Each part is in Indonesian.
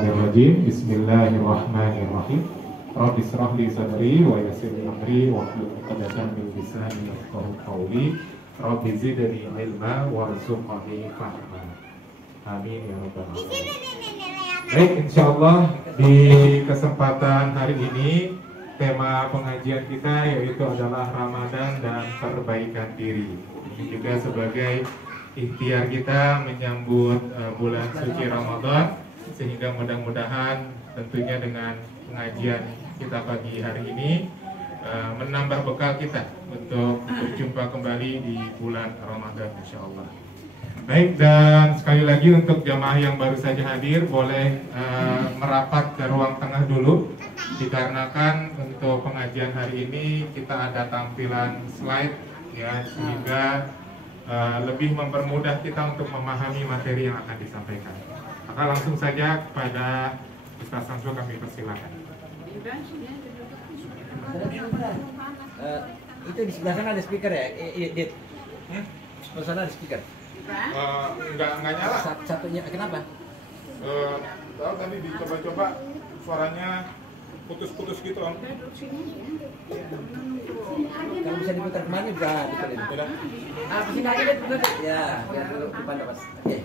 Minasyaitonirrajim. Bismillahirrahmanirrahim. Rabbi shrah li sadri wa yassir li amri wahlul 'uqdatam min lisani yafqahu qawli. Rabbi zidni ilma warzuqni fahma. Amin ya rabbal alamin. Baik, insyaallah di kesempatan hari ini tema pengajian kita yaitu adalah Ramadan dan perbaikan diri. Ini juga sebagai ikhtiar kita menyambut bulan suci Ramadan, sehingga mudah-mudahan tentunya dengan pengajian kita pagi hari ini menambah bekal kita untuk berjumpa kembali di bulan Ramadan insyaallah. Baik, dan sekali lagi untuk jamaah yang baru saja hadir boleh merapat ke ruang tengah dulu, dikarenakan untuk pengajian hari ini kita ada tampilan slide ya, sehingga lebih mempermudah kita untuk memahami materi yang akan disampaikan. Maka langsung saja kepada Ustaz Samsul kami persilakan. Itu di sebelah sana ada speaker ya? Dit. Sebelah sana ada speaker. Enggak nyala. Satunya kenapa? Tahu tadi dicoba-coba suaranya putus-putus gitu om. Kalau bisa diputar kemana bisa diputar. Kesini aja deh, bener. Ya, biar dulu depan pas. Oke.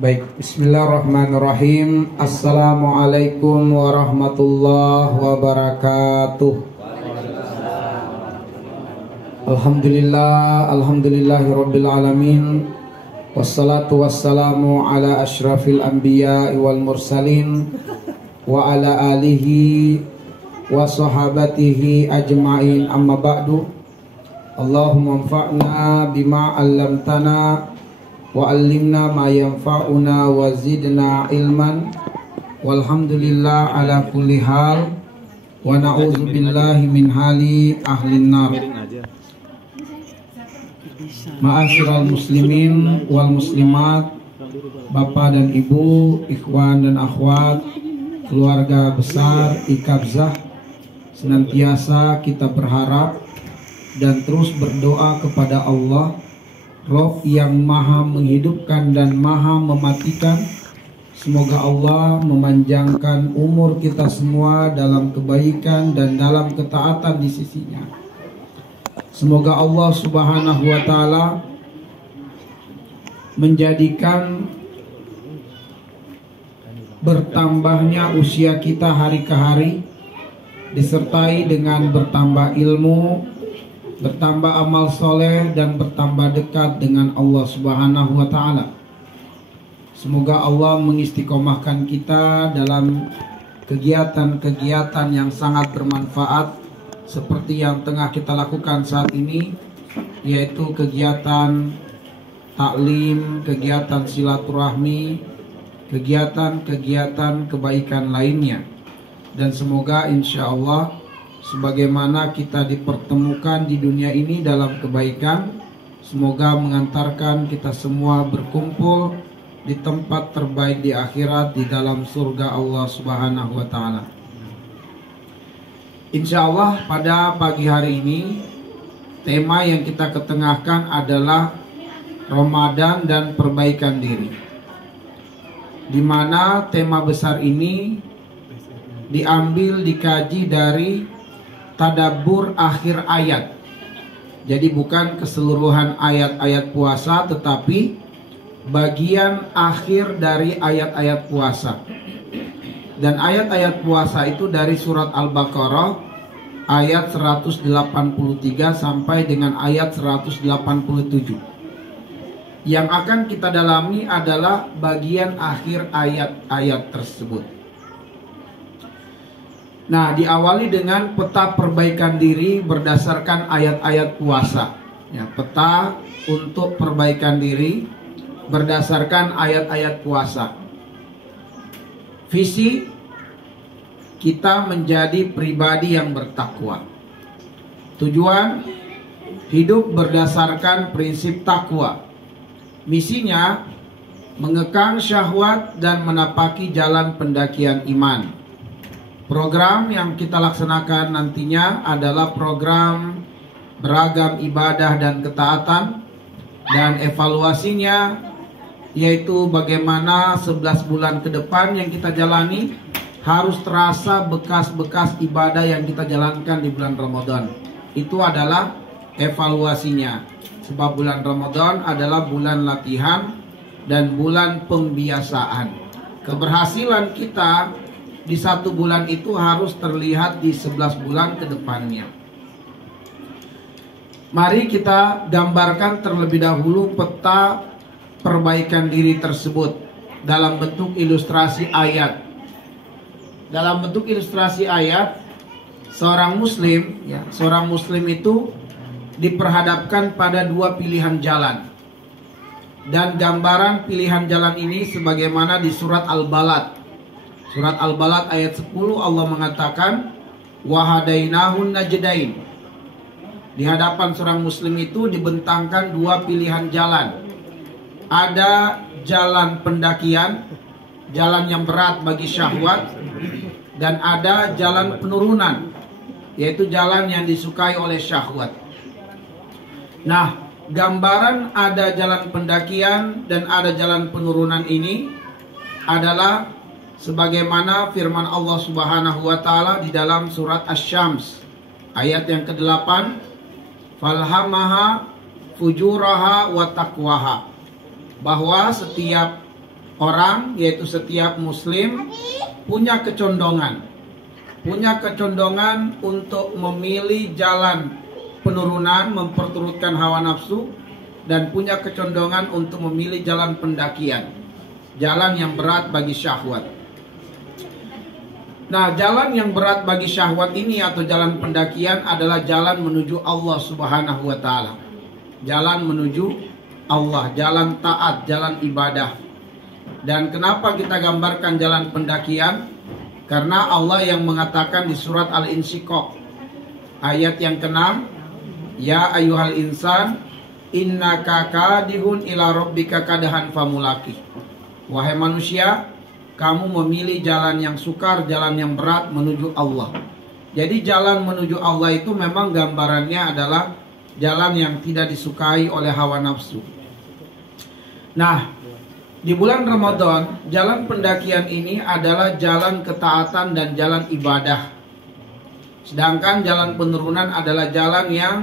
Baik, bismillahirrahmanirrahim. Assalamualaikum warahmatullahi wabarakatuh. Alhamdulillahirabbil alamin. Wassalatu wassalamu ala asyrafil anbiya'i wal mursalin wa ala alihi wa sahabatihi ajma'in, amma ba'du. Allahumma anfa'na bima 'allamtana wa 'allimna ma yanfa'una wa zidna ilman. Walhamdulillah ala kulli hal wa na'udzu billahi min hali ahlin nar. Ma'asyiral muslimin wal muslimat, Bapak dan Ibu, ikhwan dan akhwat, keluarga besar Ikabzah, senantiasa kita berharap dan terus berdoa kepada Allah, Rabb yang maha menghidupkan dan maha mematikan. Semoga Allah memanjangkan umur kita semua dalam kebaikan dan dalam ketaatan di sisinya. Semoga Allah Subhanahu wa ta'ala menjadikan bertambahnya usia kita hari ke hari disertai dengan bertambah ilmu, bertambah amal soleh, dan bertambah dekat dengan Allah Subhanahu wa ta'ala. Semoga Allah mengistiqomahkan kita dalam kegiatan-kegiatan yang sangat bermanfaat seperti yang tengah kita lakukan saat ini, yaitu kegiatan taklim, kegiatan silaturahmi, kegiatan-kegiatan kebaikan lainnya. Dan semoga insya Allah sebagaimana kita dipertemukan di dunia ini dalam kebaikan, semoga mengantarkan kita semua berkumpul di tempat terbaik di akhirat, di dalam surga Allah Subhanahu wa ta'ala. Insya Allah pada pagi hari ini tema yang kita ketengahkan adalah Ramadan dan perbaikan diri, di mana tema besar ini diambil, dikaji dari tadabbur akhir ayat. Jadi bukan keseluruhan ayat-ayat puasa, tetapi bagian akhir dari ayat-ayat puasa. Dan ayat-ayat puasa itu dari surat Al-Baqarah ayat 183 sampai dengan ayat 187. Yang akan kita dalami adalah bagian akhir ayat-ayat tersebut. Nah, diawali dengan peta perbaikan diri berdasarkan ayat-ayat puasa. Ya, peta untuk perbaikan diri berdasarkan ayat-ayat puasa. Visi kita menjadi pribadi yang bertakwa. Tujuan hidup berdasarkan prinsip takwa. Misinya mengekang syahwat dan menapaki jalan pendakian iman. Program yang kita laksanakan nantinya adalah program beragam ibadah dan ketaatan, dan evaluasinya yaitu bagaimana 11 bulan ke depan yang kita jalani harus terasa bekas-bekas ibadah yang kita jalankan di bulan Ramadan. Itu adalah evaluasinya. Sebab bulan Ramadan adalah bulan latihan dan bulan pembiasaan. Keberhasilan kita di 1 bulan itu harus terlihat di 11 bulan ke depannya. Mari kita gambarkan terlebih dahulu peta perbaikan diri tersebut dalam bentuk ilustrasi ayat. Dalam bentuk ilustrasi ayat, seorang muslim itu diperhadapkan pada 2 pilihan jalan. Dan gambaran pilihan jalan ini sebagaimana di surat Al-Balad. Surat Al-Balad ayat 10 Allah mengatakan, wahadainahun najdain. Di hadapan seorang muslim itu dibentangkan 2 pilihan jalan. Ada jalan pendakian, jalan yang berat bagi syahwat, dan ada jalan penurunan, yaitu jalan yang disukai oleh syahwat. Nah, gambaran ada jalan pendakian dan ada jalan penurunan ini adalah sebagaimana firman Allah Subhanahu wa taala di dalam surat Asy-Syams ayat yang ke-8, falhamaha fujuraha wa taqwaha, bahwa setiap orang, yaitu setiap muslim, punya kecondongan untuk memilih jalan penurunan, memperturutkan hawa nafsu, dan punya kecondongan untuk memilih jalan pendakian, jalan yang berat bagi syahwat. Nah, jalan yang berat bagi syahwat ini atau jalan pendakian adalah jalan menuju Allah Subhanahu wa taala. Jalan menuju Allah, jalan taat, jalan ibadah. Dan kenapa kita gambarkan jalan pendakian? Karena Allah yang mengatakan di surat Al-Insyiqaq ayat yang ke-6, ya ayyuhal insan innaka kadihun ila rabbika kadahan famulaki. Wahai manusia, kamu memilih jalan yang sukar, jalan yang berat menuju Allah. Jadi jalan menuju Allah itu memang gambarannya adalah jalan yang tidak disukai oleh hawa nafsu. Nah, di bulan Ramadan, jalan pendakian ini adalah jalan ketaatan dan jalan ibadah. Sedangkan jalan penurunan adalah jalan yang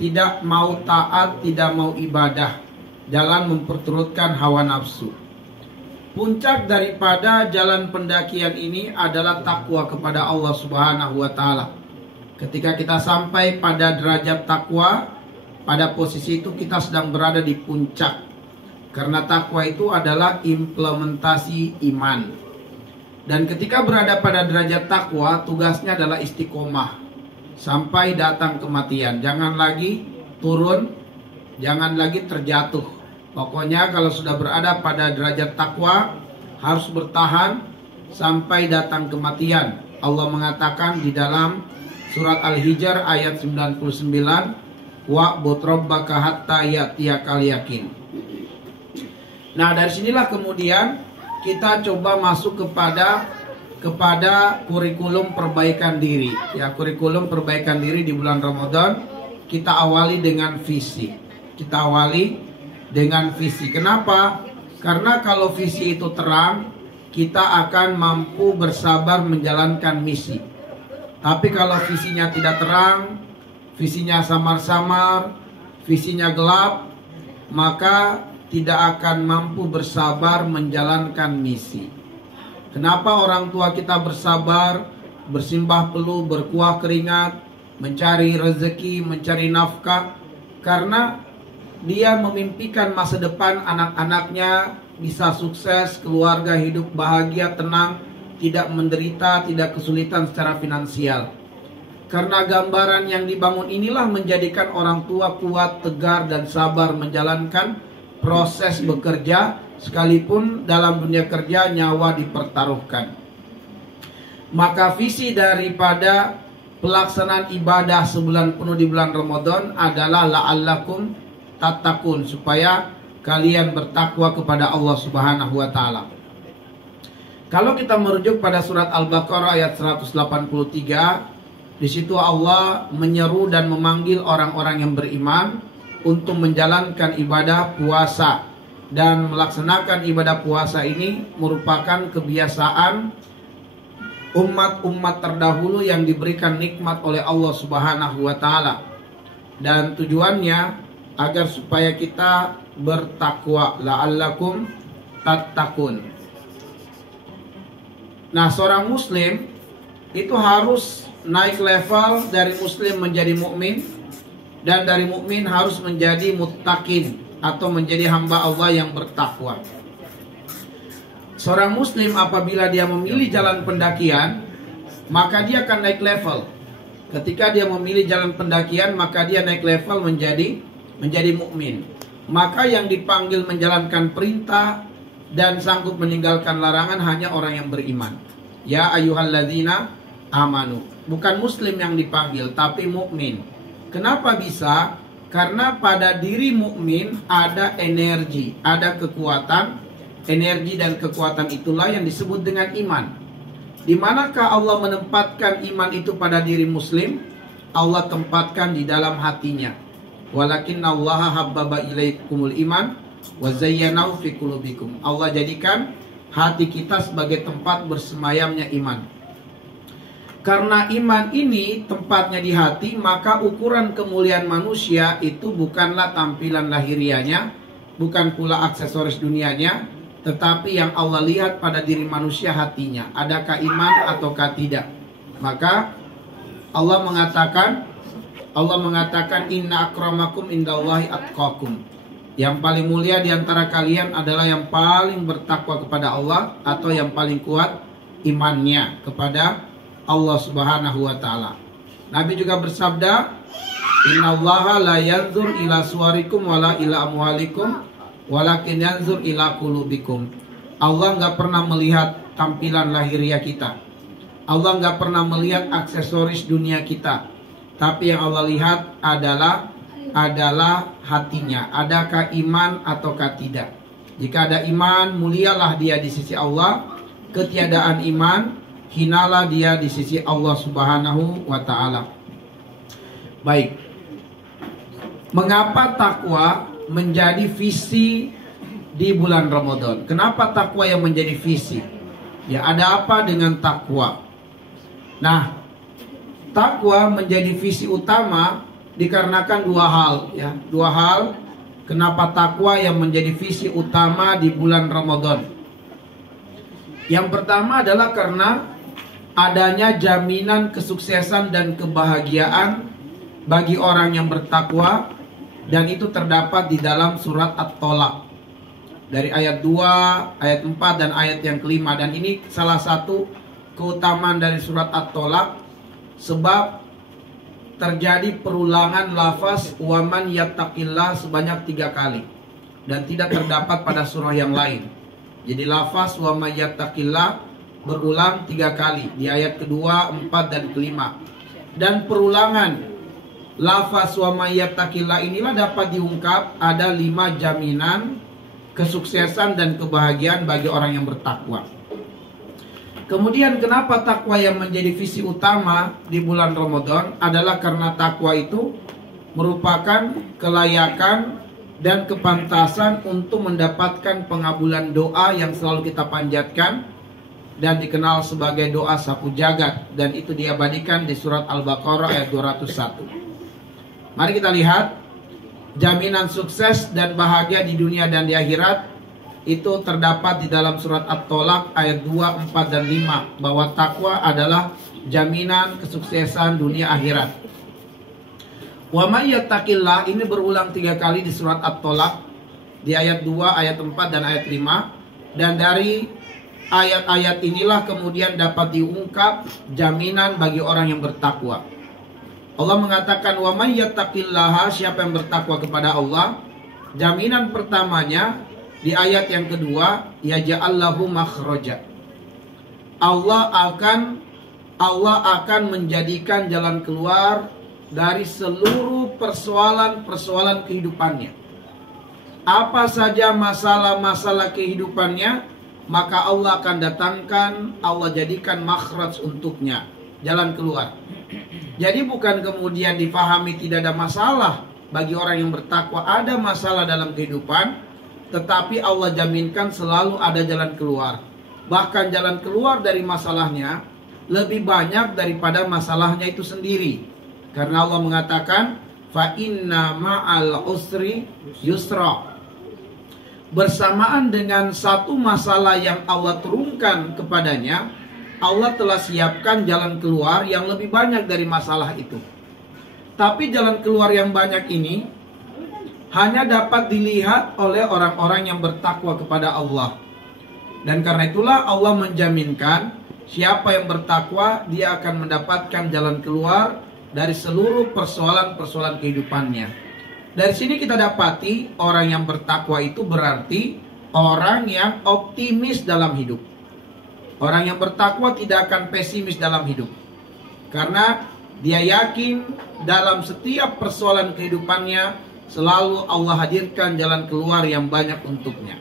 tidak mau taat, tidak mau ibadah, jalan memperturutkan hawa nafsu. Puncak daripada jalan pendakian ini adalah takwa kepada Allah Subhanahu wa taala. Ketika kita sampai pada derajat takwa, pada posisi itu kita sedang berada di puncak. Karena takwa itu adalah implementasi iman. Dan ketika berada pada derajat takwa, tugasnya adalah istiqomah sampai datang kematian. Jangan lagi turun, jangan lagi terjatuh. Pokoknya kalau sudah berada pada derajat takwa, harus bertahan sampai datang kematian. Allah mengatakan di dalam surat Al-Hijr ayat 99, wa'bud rabbaka hatta ya'tiyakal yaqin. Nah, dari sinilah kemudian kita coba masuk kepada kurikulum perbaikan diri. Ya, kurikulum perbaikan diri di bulan Ramadan kita awali dengan visi. Kenapa? Karena kalau visi itu terang, kita akan mampu bersabar menjalankan misi. Tapi kalau visinya tidak terang, visinya samar-samar, visinya gelap, maka tidak akan mampu bersabar menjalankan misi. Kenapa orang tua kita bersabar, bersimbah peluh, berkuah keringat, mencari rezeki, mencari nafkah? Karena dia memimpikan masa depan anak-anaknya bisa sukses, keluarga hidup bahagia, tenang, tidak menderita, tidak kesulitan secara finansial. Karena gambaran yang dibangun inilah menjadikan orang tua kuat, tegar, dan sabar menjalankan proses bekerja, sekalipun dalam dunia kerja nyawa dipertaruhkan. Maka visi daripada pelaksanaan ibadah sebulan penuh di bulan Ramadan adalah la'allakum tattaqun, supaya kalian bertakwa kepada Allah Subhanahu wa taala. Kalau kita merujuk pada surat Al-Baqarah ayat 183, di situ Allah menyeru dan memanggil orang-orang yang beriman untuk menjalankan ibadah puasa, dan melaksanakan ibadah puasa ini merupakan kebiasaan umat-umat terdahulu yang diberikan nikmat oleh Allah Subhanahu wa taala. Dan tujuannya agar supaya kita bertakwa, la'allakum tattaqun. Nah, seorang muslim itu harus naik level dari muslim menjadi mukmin, dan dari mukmin harus menjadi muttaqin atau menjadi hamba Allah yang bertakwa. Seorang muslim apabila dia memilih jalan pendakian, maka dia akan naik level. Ketika dia memilih jalan pendakian, maka dia naik level menjadi mukmin. Maka yang dipanggil menjalankan perintah dan sanggup meninggalkan larangan hanya orang yang beriman. Ya ayyuhalladzina amanu. Bukan muslim yang dipanggil, tapi mukmin. Kenapa bisa? Karena pada diri mukmin ada energi, ada kekuatan. Energi dan kekuatan itulah yang disebut dengan iman. Di manakah Allah menempatkan iman itu pada diri muslim? Allah tempatkan di dalam hatinya. Walakinnallaha habbaba ilaikumul iman wa zayyanahu fi qulubikum. Allah jadikan hati kita sebagai tempat bersemayamnya iman. Karena iman ini tempatnya di hati, maka ukuran kemuliaan manusia itu bukanlah tampilan lahirianya, bukan pula aksesoris dunianya, tetapi yang Allah lihat pada diri manusia hatinya. Adakah iman ataukah tidak? Maka Allah mengatakan inna akramakum indallahi atqakum. Yang paling mulia di antara kalian adalah yang paling bertakwa kepada Allah, atau yang paling kuat imannya kepada Allah Subhanahu wa taala. Nabi juga bersabda, innallaha la yanzur ila suwarikum wala ila amwalikum walakin yanzur ila qulubikum. Allah enggak pernah melihat tampilan lahiriah kita. Allah enggak pernah melihat aksesoris dunia kita. Tapi yang Allah lihat adalah hatinya. Adakah iman ataukah tidak? Jika ada iman, mulialah dia di sisi Allah. Ketiadaan iman, hinalah dia di sisi Allah Subhanahu wa taala. Baik. Mengapa takwa menjadi visi di bulan Ramadan? Kenapa takwa yang menjadi visi? Ya, ada apa dengan takwa? Nah, takwa menjadi visi utama dikarenakan dua hal, ya. Dua hal kenapa takwa yang menjadi visi utama di bulan Ramadan. Yang pertama adalah karena adanya jaminan kesuksesan dan kebahagiaan bagi orang yang bertakwa, dan itu terdapat di dalam surat At-Tolak dari ayat 2, ayat 4 dan ayat yang kelima. Dan ini salah satu keutamaan dari surat At-Tolak, sebab terjadi perulangan lafaz waman yattaqillah sebanyak 3 kali, dan tidak terdapat pada surah yang lain. Jadi lafaz waman yattaqillah berulang 3 kali di ayat kedua, 4 dan kelima. Dan perulangan lafaz wa may yattaqillah inilah dapat diungkap ada 5 jaminan kesuksesan dan kebahagiaan bagi orang yang bertakwa. Kemudian kenapa takwa yang menjadi visi utama di bulan Ramadan adalah karena takwa itu merupakan kelayakan dan kepantasan untuk mendapatkan pengabulan doa yang selalu kita panjatkan dan dikenal sebagai doa sapu jagat, dan itu diabadikan di surat Al-Baqarah ayat 201. Mari kita lihat jaminan sukses dan bahagia di dunia dan di akhirat itu terdapat di dalam surat At-Tolak ayat 2, 4 dan 5, bahwa takwa adalah jaminan kesuksesan dunia akhirat. Wa may yattaqillah ini berulang 3 kali di surat At-Tolak di ayat 2, ayat 4 dan ayat 5, dan dari ayat-ayat inilah kemudian dapat diungkap jaminan bagi orang yang bertakwa. Allah mengatakan wa may yattaqillaha, siapa yang bertakwa kepada Allah, jaminan pertamanya di ayat yang kedua, yaj'al lahu makhraja. Allah akan menjadikan jalan keluar dari seluruh persoalan-persoalan kehidupannya. Apa saja masalah-masalah kehidupannya, maka Allah akan datangkan, Allah jadikan makhraj untuknya, jalan keluar. Jadi bukan kemudian difahami tidak ada masalah bagi orang yang bertakwa, ada masalah dalam kehidupan, tetapi Allah jaminkan selalu ada jalan keluar. Bahkan jalan keluar dari masalahnya lebih banyak daripada masalahnya itu sendiri. Karena Allah mengatakan, fa inna ma'al usri yusra. Bersamaan dengan satu masalah yang Allah turunkan kepadanya, Allah telah siapkan jalan keluar yang lebih banyak dari masalah itu. Tapi jalan keluar yang banyak ini hanya dapat dilihat oleh orang-orang yang bertakwa kepada Allah. Dan karena itulah Allah menjaminkan siapa yang bertakwa, dia akan mendapatkan jalan keluar dari seluruh persoalan-persoalan kehidupannya. Dari sini kita dapati orang yang bertakwa itu berarti orang yang optimis dalam hidup. Orang yang bertakwa tidak akan pesimis dalam hidup. Karena dia yakin dalam setiap persoalan kehidupannya selalu Allah hadirkan jalan keluar yang banyak untuknya.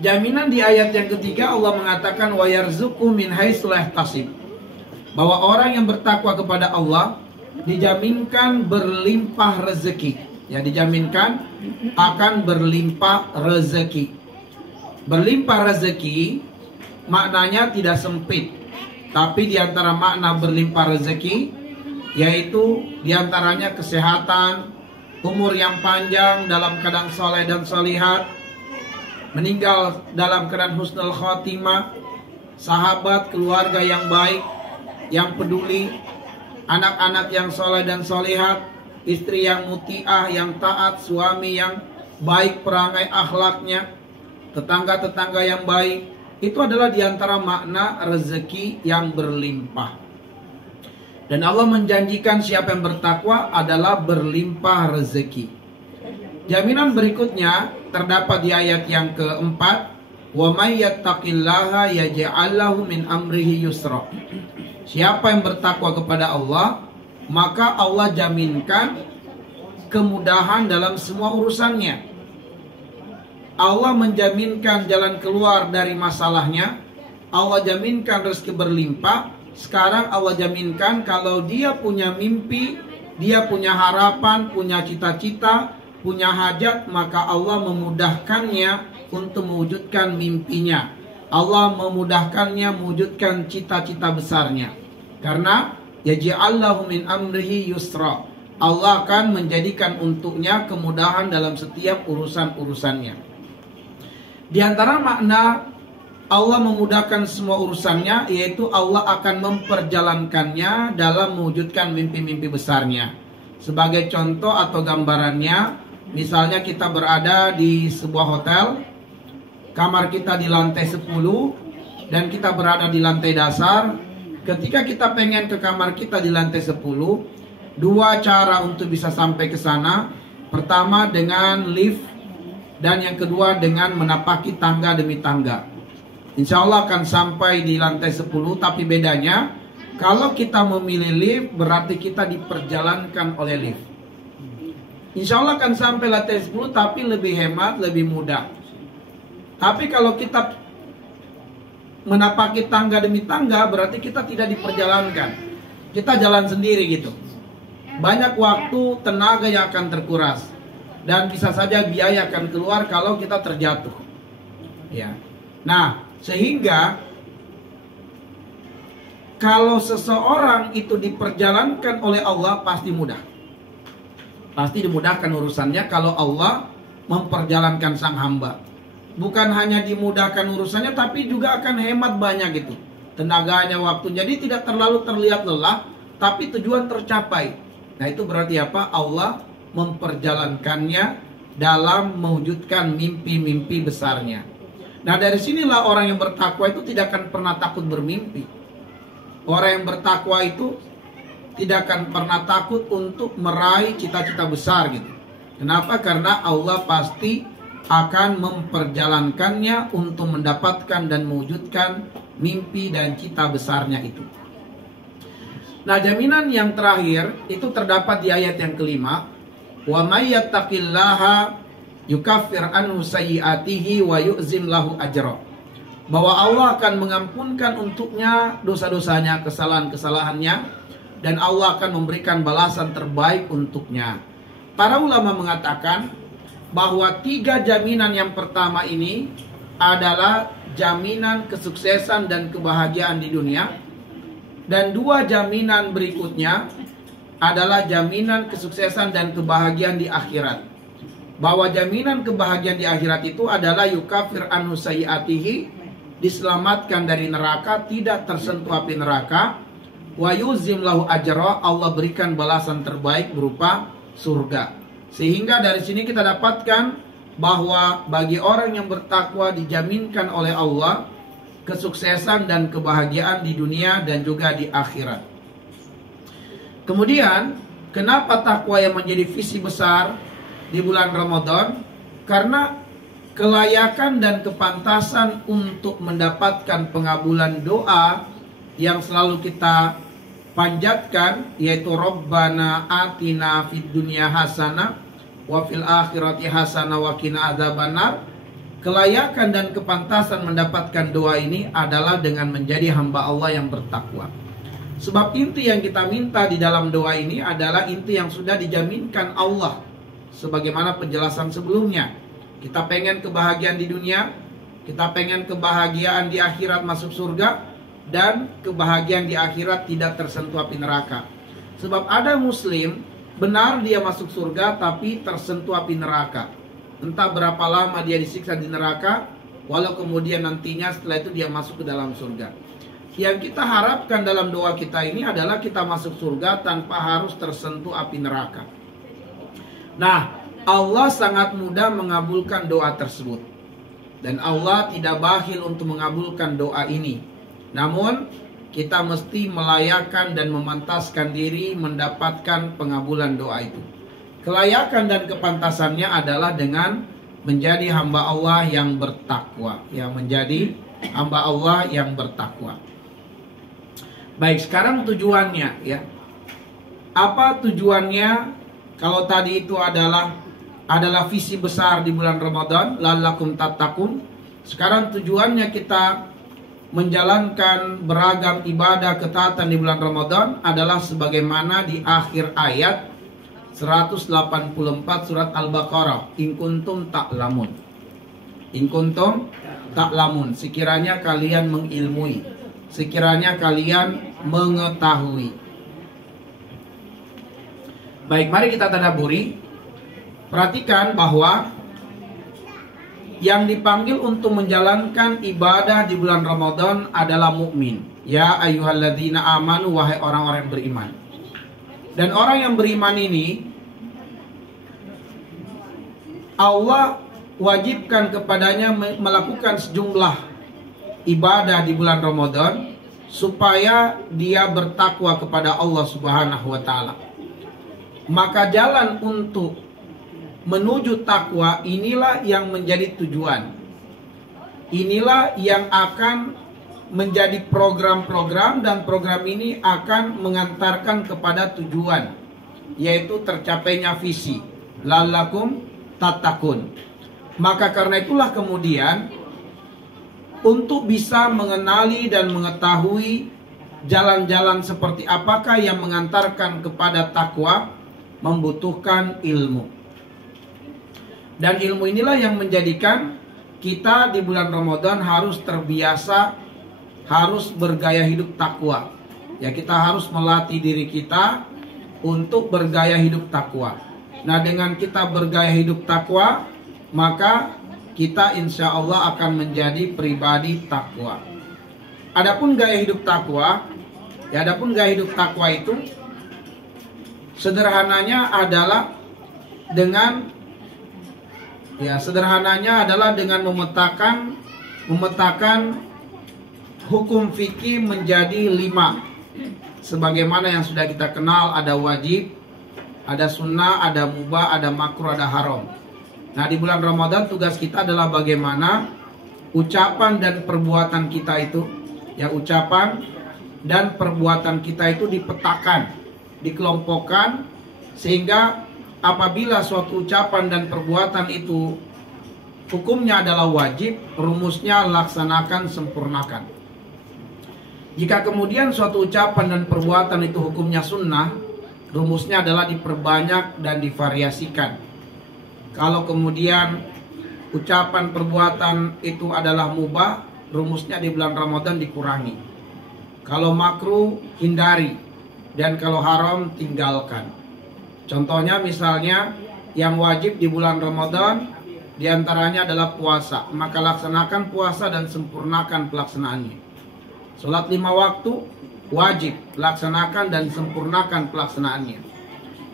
Jaminan di ayat yang ketiga Allah mengatakan wa yarzuqu min haitsu la yahtasib. Bahwa orang yang bertakwa kepada Allah dijaminkan berlimpah rezeki. Ya, dijaminkan akan berlimpah rezeki. Berlimpah rezeki maknanya tidak sempit. Tapi diantara makna berlimpah rezeki yaitu diantaranya kesehatan, umur yang panjang dalam keadaan soleh dan solihat, meninggal dalam keadaan husnul khotimah, sahabat, keluarga yang baik, yang peduli, anak-anak yang soleh dan solihat, istri yang mutiah, yang taat, suami yang baik perangai akhlaknya, tetangga-tetangga yang baik. Itu adalah diantara makna rezeki yang berlimpah. Dan Allah menjanjikan siapa yang bertakwa adalah berlimpah rezeki. Jaminan berikutnya terdapat di ayat yang keempat, wa may yattaqillaha yaj'al lahu min amrihi yusra. Siapa yang bertakwa kepada Allah, maka Allah jaminkan kemudahan dalam semua urusannya. Allah menjaminkan jalan keluar dari masalahnya. Allah jaminkan rezeki berlimpah. Sekarang Allah jaminkan kalau dia punya mimpi, dia punya harapan, punya cita-cita, punya hajat, maka Allah memudahkannya untuk mewujudkan mimpinya. Allah memudahkannya mewujudkan cita-cita besarnya. Karena yaj'allahu min amrihi yusra. Allah akan menjadikan untuknya kemudahan dalam setiap urusan-urusannya. Di antara makna Allah memudahkan semua urusannya, yaitu Allah akan memperjalankannya dalam mewujudkan mimpi-mimpi besarnya. Sebagai contoh atau gambarannya, misalnya kita berada di sebuah hotel, kamar kita di lantai 10, dan kita berada di lantai dasar. Ketika kita pengen ke kamar kita di lantai 10, dua cara untuk bisa sampai ke sana. Pertama dengan lift, dan yang kedua dengan menapaki tangga demi tangga. Insya Allah akan sampai di lantai 10, tapi bedanya kalau kita memilih lift berarti kita diperjalankan oleh lift. Insya Allah akan sampai lantai 10 tapi lebih hemat, lebih mudah. Tapi kalau kita menapaki tangga demi tangga berarti kita tidak diperjalankan. Kita jalan sendiri gitu. Banyak waktu, tenaga yang akan terkuras. Dan bisa saja biaya akan keluar kalau kita terjatuh. Ya. Nah, sehingga kalau seseorang itu diperjalankan oleh Allah pasti mudah. Pasti dimudahkan urusannya kalau Allah memperjalankan sang hamba. Bukan hanya dimudahkan urusannya tapi juga akan hemat banyak gitu. Tenaganya, waktu. Jadi tidak terlalu terlihat lelah tapi tujuan tercapai. Nah, itu berarti apa? Allah memperjalankannya dalam mewujudkan mimpi-mimpi besarnya. Nah, dari sinilah orang yang bertakwa itu tidak akan pernah takut bermimpi. Orang yang bertakwa itu tidak akan pernah takut untuk meraih cita-cita besar gitu. Kenapa? Karena Allah pasti akan memperjalankannya untuk mendapatkan dan mewujudkan mimpi dan cita besarnya itu. Nah, jaminan yang terakhir itu terdapat di ayat yang kelima. Wa may yattaqillaha yukaffir anhu sayyi'atihi wa yu'zim lahu ajra. Bahwa Allah akan mengampunkan untuknya dosa-dosanya, kesalahan-kesalahannya, dan Allah akan memberikan balasan terbaik untuknya. Para ulama mengatakan bahwa 3 jaminan yang pertama ini adalah jaminan kesuksesan dan kebahagiaan di dunia, dan 2 jaminan berikutnya adalah jaminan kesuksesan dan kebahagiaan di akhirat. Bahwa jaminan kebahagiaan di akhirat itu adalah yukafir anhu sayyi'atihi, diselamatkan dari neraka, tidak tersentuh api neraka, wa yuzim lahu ajra, Allah berikan balasan terbaik berupa surga. Sehingga dari sini kita dapatkan bahwa bagi orang yang bertakwa dijaminkan oleh Allah kesuksesan dan kebahagiaan di dunia dan juga di akhirat. Kemudian, kenapa takwa yang menjadi visi besar di bulan Ramadan? Karena kelayakan dan kepantasan untuk mendapatkan pengabulan doa yang selalu kita panjatkan, yaitu Rabbana atina fid dunya hasanah wa fil akhirati hasanah wa qina adzabannar. Kelayakan dan kepantasan mendapatkan doa ini adalah dengan menjadi hamba Allah yang bertakwa. Sebab inti yang kita minta di dalam doa ini adalah inti yang sudah dijaminkan Allah, sebagaimana penjelasan sebelumnya. Kita pengen kebahagiaan di dunia, kita pengen kebahagiaan di akhirat masuk surga, dan kebahagiaan di akhirat tidak tersentuh api neraka. Sebab ada muslim, benar dia masuk surga tapi tersentuh api neraka. Entah berapa lama dia disiksa di neraka, walau kemudian nantinya setelah itu dia masuk ke dalam surga. Yang kita harapkan dalam doa kita ini adalah kita masuk surga tanpa harus tersentuh api neraka. Nah, Allah sangat mudah mengabulkan doa tersebut. Dan Allah tidak bakhil untuk mengabulkan doa ini. Namun, kita mesti melayakan dan memantaskan diri mendapatkan pengabulan doa itu. Kelayakan dan kepantasannya adalah dengan menjadi hamba Allah yang bertakwa. Yang menjadi hamba Allah yang bertakwa. Baik, sekarang tujuannya ya. Apa tujuannya? Kalau tadi itu adalah visi besar di bulan Ramadan, la'allakum tattaqun. Sekarang tujuannya kita menjalankan beragam ibadah ketaatan di bulan Ramadan adalah sebagaimana di akhir ayat 184 surat Al-Baqarah, in kuntum ta'lamun. In kuntum ta'lamun, sekiranya kalian mengilmui, sekiranya kalian mengetahui. Baik, mari kita tadabburi. Perhatikan bahwa yang dipanggil untuk menjalankan ibadah di bulan Ramadan adalah mukmin. Ya ayyuhalladzina amanu, wahai orang-orang yang beriman. Dan orang yang beriman ini Allah wajibkan kepadanya melakukan sejumlah ibadah di bulan Ramadan supaya dia bertakwa kepada Allah Subhanahu wa taala. Maka jalan untuk menuju takwa inilah yang menjadi tujuan. Inilah yang akan menjadi program-program, dan program ini akan mengantarkan kepada tujuan, yaitu tercapainya visi la'allakum tattaqun. Maka karena itulah kemudian untuk bisa mengenali dan mengetahui jalan-jalan seperti apakah yang mengantarkan kepada takwa membutuhkan ilmu. Dan ilmu inilah yang menjadikan kita di bulan Ramadan harus terbiasa, harus bergaya hidup takwa. Ya, kita harus melatih diri kita untuk bergaya hidup takwa. Nah, dengan kita bergaya hidup takwa, maka kita insya Allah akan menjadi pribadi takwa. Adapun gaya hidup takwa, itu sederhananya adalah dengan memetakan hukum fikih menjadi 5. Sebagaimana yang sudah kita kenal, ada wajib, ada sunnah, ada mubah, ada makruh, ada haram. Nah, di bulan Ramadan tugas kita adalah bagaimana ucapan dan perbuatan kita itu, ucapan dan perbuatan kita itu dipetakan, dikelompokkan, sehingga apabila suatu ucapan dan perbuatan itu hukumnya adalah wajib, rumusnya laksanakan, sempurnakan. Jika kemudian suatu ucapan dan perbuatan itu hukumnya sunnah, rumusnya adalah diperbanyak dan divariasikan. Kalau kemudian ucapan perbuatan itu adalah mubah, rumusnya di bulan Ramadan dikurangi. Kalau makruh, hindari. Dan kalau haram, tinggalkan. Contohnya misalnya yang wajib di bulan Ramadan diantaranya adalah puasa, maka laksanakan puasa dan sempurnakan pelaksanaannya. Sholat 5 waktu wajib, laksanakan dan sempurnakan pelaksanaannya.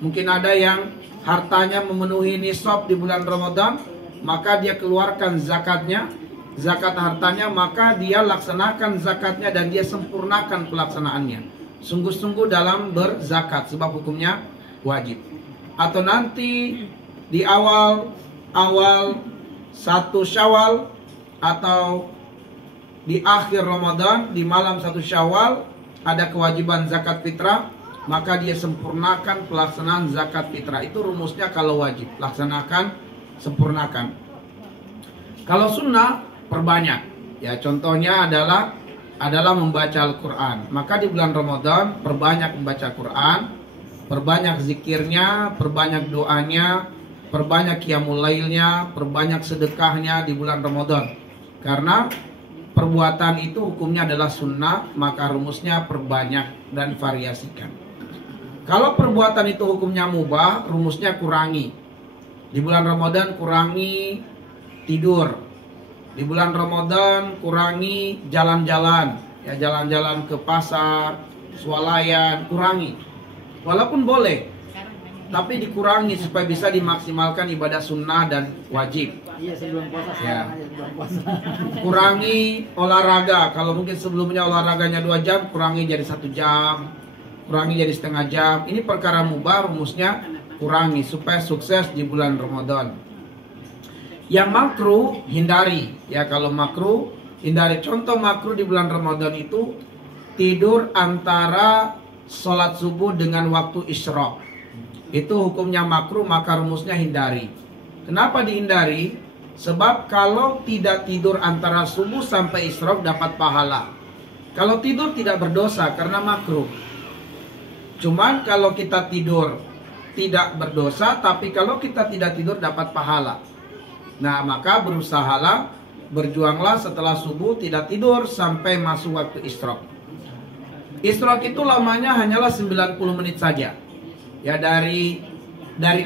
Mungkin ada yang hartanya memenuhi nisab di bulan Ramadan, maka dia keluarkan zakatnya, zakat hartanya, maka dia laksanakan zakatnya dan dia sempurnakan pelaksanaannya. Sungguh-sungguh dalam berzakat sebab hukumnya wajib. Atau nanti di awal 1 Syawal atau di akhir Ramadan, di malam 1 Syawal ada kewajiban zakat fitrah, maka dia sempurnakan pelaksanaan zakat fitrah. Itu rumusnya kalau wajib, laksanakan, sempurnakan. Kalau sunnah, perbanyak. Ya, contohnya adalah membaca Al-Quran. Maka di bulan Ramadan perbanyak membaca Quran, perbanyak zikirnya, perbanyak doanya, perbanyak qiyamul lailnya, perbanyak sedekahnya di bulan Ramadan. Karena perbuatan itu hukumnya adalah sunnah, maka rumusnya perbanyak dan variasikan. Kalau perbuatan itu hukumnya mubah, rumusnya kurangi. Di bulan Ramadan kurangi tidur. Di bulan Ramadan kurangi jalan-jalan, ya jalan-jalan ke pasar, swalayan, kurangi. Walaupun boleh, tapi dikurangi supaya bisa dimaksimalkan ibadah sunnah dan wajib. Iya, sebelum puasa. Ya. Kurangi olahraga. Kalau mungkin sebelumnya olahraganya 2 jam, kurangi jadi 1 jam, kurangi jadi setengah jam. Ini perkara mubah, rumusnya kurangi supaya sukses di bulan Ramadan. Yang makruh hindari. Ya, kalau makruh hindari. Contoh makruh di bulan Ramadan itu tidur antara sholat subuh dengan waktu isyraq. Itu hukumnya makruh, maka rumusnya hindari. Kenapa dihindari? Sebab kalau tidak tidur antara subuh sampai isyraq dapat pahala. Kalau tidur tidak berdosa karena makruh. Cuman kalau kita tidur tidak berdosa, tapi kalau kita tidak tidur dapat pahala. Nah, maka berusahalah, berjuanglah setelah subuh tidak tidur sampai masuk waktu isyraq. Isyraq itu lamanya hanyalah 90 menit saja. Ya, dari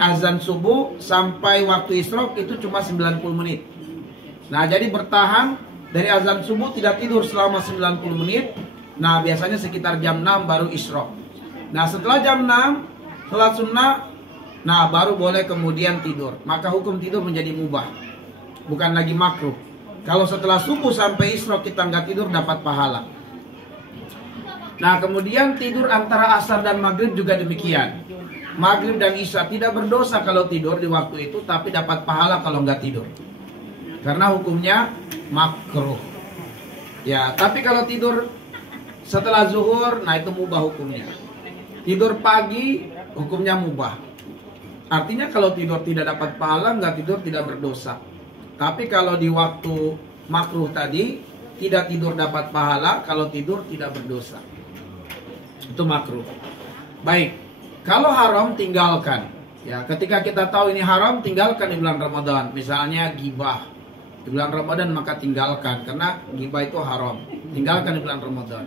azan subuh sampai waktu isyraq itu cuma 90 menit. Nah, jadi bertahan dari azan subuh tidak tidur selama 90 menit. Nah, biasanya sekitar jam 6 baru isyraq. Nah, setelah jam 6 salat sunnah, nah baru boleh kemudian tidur. Maka hukum tidur menjadi mubah, bukan lagi makruh. Kalau setelah subuh sampai isyraq kita nggak tidur dapat pahala. Nah, kemudian tidur antara asar dan maghrib juga demikian. Maghrib dan isya tidak berdosa kalau tidur di waktu itu, tapi dapat pahala kalau nggak tidur. Karena hukumnya makruh. Ya, tapi kalau tidur setelah zuhur, nah itu mubah hukumnya. Tidur pagi, hukumnya mubah. Artinya kalau tidur tidak dapat pahala, nggak tidur tidak berdosa. Tapi kalau di waktu makruh tadi, tidak tidur dapat pahala, kalau tidur tidak berdosa. Itu makruh. Baik, kalau haram tinggalkan. Ya, ketika kita tahu ini haram, tinggalkan di bulan Ramadan. Misalnya gibah di bulan Ramadan, maka tinggalkan karena gibah itu haram. Tinggalkan di bulan Ramadan.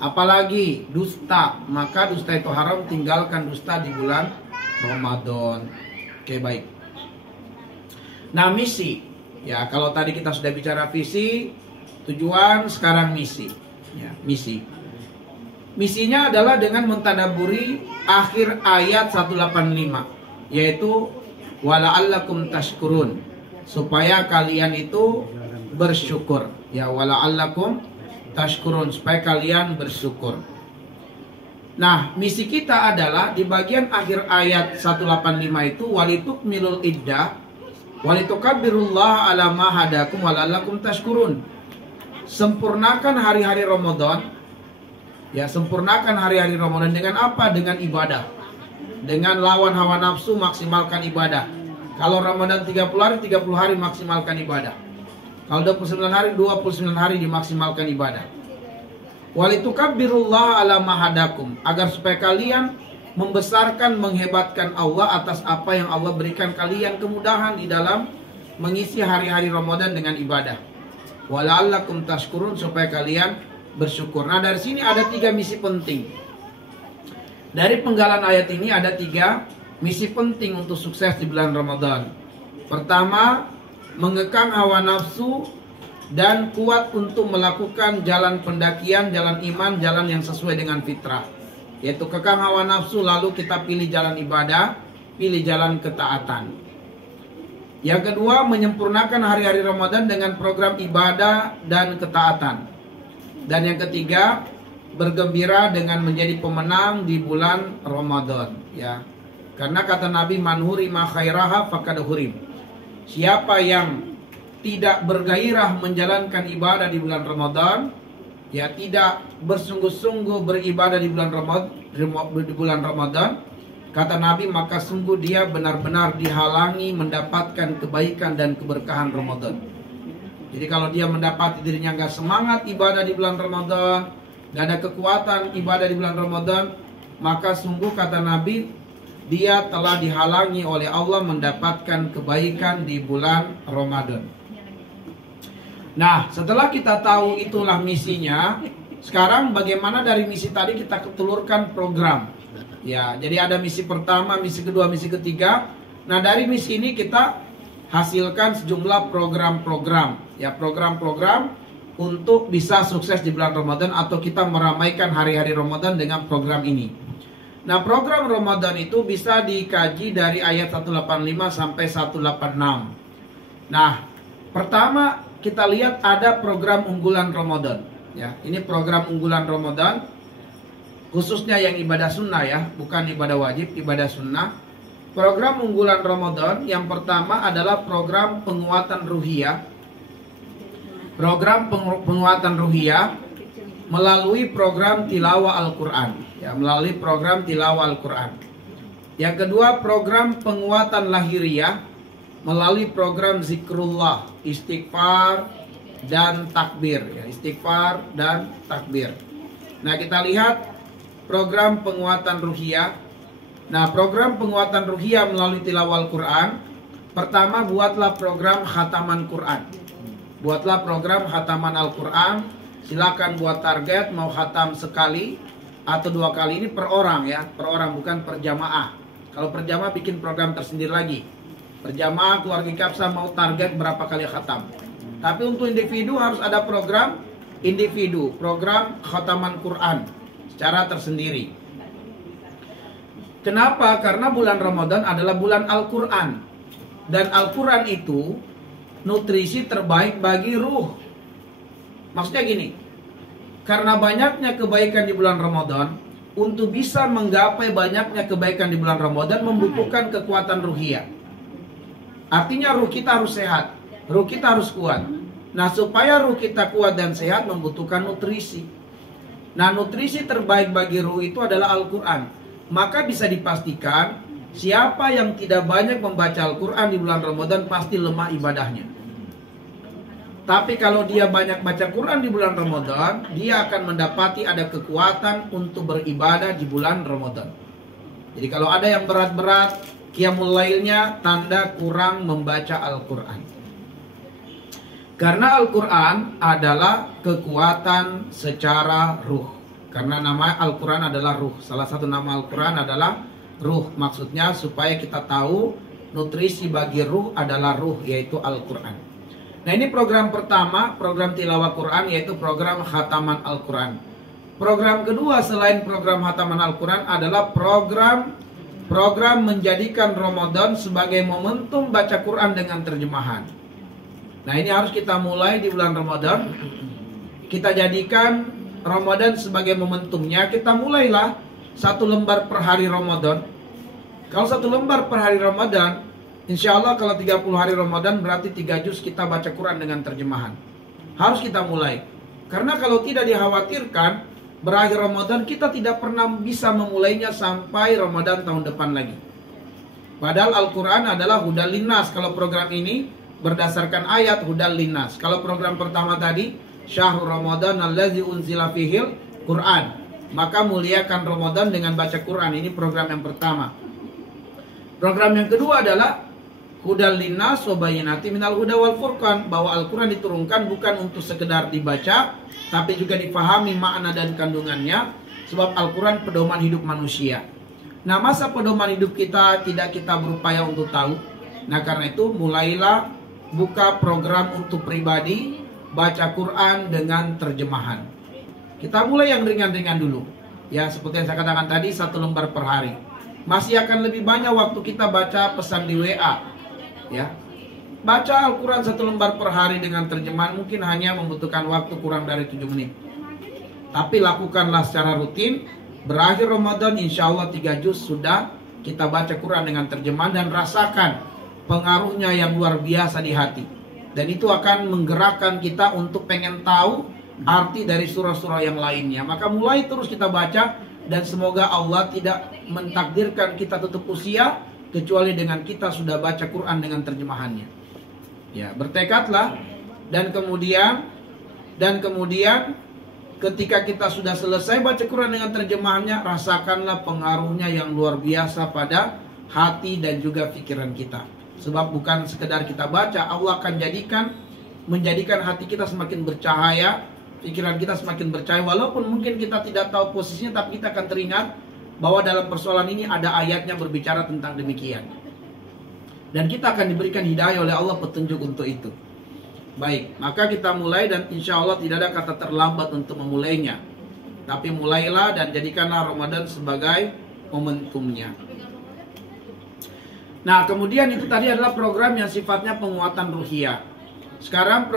Apalagi dusta, maka dusta itu haram, tinggalkan dusta di bulan Ramadan. Oke, baik. Nah, misi. Ya, kalau tadi kita sudah bicara visi, tujuan, sekarang misi. Ya, misi. Misinya adalah dengan mentadaburi akhir ayat 185, yaitu wala'allakum tashkurun, supaya kalian itu bersyukur. Ya, wala'allakum tashkurun, supaya kalian bersyukur. Nah, misi kita adalah di bagian akhir ayat 185 itu walitukmilul iddah walitukabbirullaha ala ma hadakum wala'allakum tashkurun. Sempurnakan hari-hari Ramadan. Ya, sempurnakan hari-hari Ramadan dengan apa? Dengan ibadah. Dengan lawan hawa nafsu maksimalkan ibadah. Kalau Ramadan 30 hari, 30 hari maksimalkan ibadah. Kalau 29 hari, 29 hari dimaksimalkan ibadah. Walitukabbirullaha ala mahadakum, agar supaya kalian membesarkan, menghebatkan Allah atas apa yang Allah berikan kalian kemudahan di dalam mengisi hari-hari Ramadan dengan ibadah. Wala'allakum tashkurun, supaya kalian bersyukur. Nah, dari sini ada 3 misi penting. Dari penggalan ayat ini ada 3 misi penting untuk sukses di bulan Ramadan. Pertama, mengekang hawa nafsu dan kuat untuk melakukan jalan pendakian, jalan iman, jalan yang sesuai dengan fitrah. Yaitu kekang hawa nafsu, lalu kita pilih jalan ibadah, pilih jalan ketaatan. Yang kedua, menyempurnakan hari-hari Ramadan dengan program ibadah dan ketaatan. Dan yang ketiga, bergembira dengan menjadi pemenang di bulan Ramadan, ya. Karena kata Nabi, man hurima khairaha faqad hurim. Siapa yang tidak bergairah menjalankan ibadah di bulan Ramadan, ya, tidak bersungguh-sungguh beribadah di bulan Ramadan, kata Nabi, maka sungguh dia benar-benar dihalangi mendapatkan kebaikan dan keberkahan Ramadan. Jadi kalau dia mendapati dirinya nggak semangat ibadah di bulan Ramadan, gak ada kekuatan ibadah di bulan Ramadan, maka sungguh kata Nabi, dia telah dihalangi oleh Allah mendapatkan kebaikan di bulan Ramadan. Nah, setelah kita tahu itulah misinya, sekarang bagaimana dari misi tadi kita ketulurkan program. Ya, jadi ada misi pertama, misi kedua, misi ketiga. Nah, dari misi ini kita hasilkan sejumlah program-program. Ya, program-program untuk bisa sukses di bulan Ramadan, atau kita meramaikan hari-hari Ramadan dengan program ini. Nah, program Ramadan itu bisa dikaji dari ayat 185 sampai 186. Nah, pertama kita lihat ada program unggulan Ramadan. Ya, ini program unggulan Ramadan, khususnya yang ibadah sunnah, ya, bukan ibadah wajib, ibadah sunnah. Program unggulan Ramadan yang pertama adalah program penguatan ruhiyah. Program penguatan ruhiyah melalui program tilawah Al-Quran, ya, melalui program tilawah Al-Quran. Yang kedua, program penguatan lahiriah melalui program zikrullah, istighfar dan takbir, ya, istighfar dan takbir. Nah, kita lihat program penguatan ruhiyah. Nah, program penguatan ruhiyah melalui tilawah Al-Quran. Pertama, buatlah program khataman Quran. Buatlah program khataman Al-Quran. Silakan buat target, mau khatam sekali atau 2 kali. Ini per orang, ya, per orang, bukan per jamaah. Kalau per jamaah bikin program tersendiri lagi. Per jamaah keluarga Kapsa mau target berapa kali khatam. Tapi untuk individu harus ada program individu, program khataman Quran secara tersendiri. Kenapa? Karena bulan Ramadan adalah bulan Al-Quran. Dan Al-Quran itu nutrisi terbaik bagi ruh. Maksudnya gini, karena banyaknya kebaikan di bulan Ramadan, untuk bisa menggapai banyaknya kebaikan di bulan Ramadan membutuhkan kekuatan ruhiyah. Artinya ruh kita harus sehat, ruh kita harus kuat. Nah, supaya ruh kita kuat dan sehat membutuhkan nutrisi. Nah, nutrisi terbaik bagi ruh itu adalah Al-Quran. Maka bisa dipastikan siapa yang tidak banyak membaca Al-Quran di bulan Ramadan pasti lemah ibadahnya. Tapi kalau dia banyak baca Quran di bulan Ramadan, dia akan mendapati ada kekuatan untuk beribadah di bulan Ramadan. Jadi kalau ada yang berat-berat, qiyamul lailnya tanda kurang membaca Al-Quran. Karena Al-Quran adalah kekuatan secara ruh. Karena nama Al-Quran adalah ruh. Salah satu nama Al-Quran adalah ruh. Maksudnya supaya kita tahu nutrisi bagi ruh adalah ruh, yaitu Al-Quran. Nah, ini program pertama, program tilawah Quran, yaitu program khataman Al-Quran. Program kedua selain program khataman Al-Quran adalah program menjadikan Ramadan sebagai momentum baca Quran dengan terjemahan. Nah, ini harus kita mulai di bulan Ramadan. Kita jadikan Ramadan sebagai momentumnya. Kita mulailah 1 lembar per hari Ramadan. Kalau 1 lembar per hari Ramadan, insya Allah kalau 30 hari Ramadan berarti 3 juz kita baca Quran dengan terjemahan. Harus kita mulai. Karena kalau tidak dikhawatirkan berakhir Ramadan, kita tidak pernah bisa memulainya sampai Ramadan tahun depan lagi. Padahal Al-Quran adalah hudal linnas. Kalau program ini berdasarkan ayat hudal linnas. Kalau program pertama tadi, syahrul Ramadan allazi unzila fihil Quran, maka muliakan Ramadan dengan baca Quran. Ini program yang pertama. Program yang kedua adalah hudal linnas wa bayyinati minal huda wal furqan, bahwa Al-Quran diturunkan bukan untuk sekedar dibaca, tapi juga dipahami makna dan kandungannya, sebab Al-Quran pedoman hidup manusia. Nah, masa pedoman hidup kita tidak kita berupaya untuk tahu. Nah, karena itu mulailah buka program untuk pribadi baca Quran dengan terjemahan. Kita mulai yang ringan-ringan dulu. Ya, seperti yang saya katakan tadi, 1 lembar per hari. Masih akan lebih banyak waktu kita baca pesan di WA. Ya, baca Al-Quran 1 lembar per hari dengan terjemahan mungkin hanya membutuhkan waktu kurang dari 7 menit. Tapi lakukanlah secara rutin. Berakhir Ramadan insya Allah 3 juz sudah kita baca Quran dengan terjemahan, dan rasakan pengaruhnya yang luar biasa di hati. Dan itu akan menggerakkan kita untuk pengen tahu arti dari surah-surah yang lainnya. Maka mulai terus kita baca, dan semoga Allah tidak mentakdirkan kita tutup usia kecuali dengan kita sudah baca Quran dengan terjemahannya. Ya, bertekadlah, dan kemudian ketika kita sudah selesai baca Quran dengan terjemahannya, rasakanlah pengaruhnya yang luar biasa pada hati dan juga pikiran kita. Sebab bukan sekedar kita baca, Allah akan menjadikan hati kita semakin bercahaya, pikiran kita semakin bercahaya. Walaupun mungkin kita tidak tahu posisinya, tapi kita akan teringat bahwa dalam persoalan ini ada ayatnya berbicara tentang demikian. Dan kita akan diberikan hidayah oleh Allah, petunjuk untuk itu. Baik, maka kita mulai, dan insya Allah tidak ada kata terlambat untuk memulainya. Tapi mulailah dan jadikanlah Ramadan sebagai momentumnya. Nah, kemudian itu tadi adalah program yang sifatnya penguatan ruhiyah. Sekarang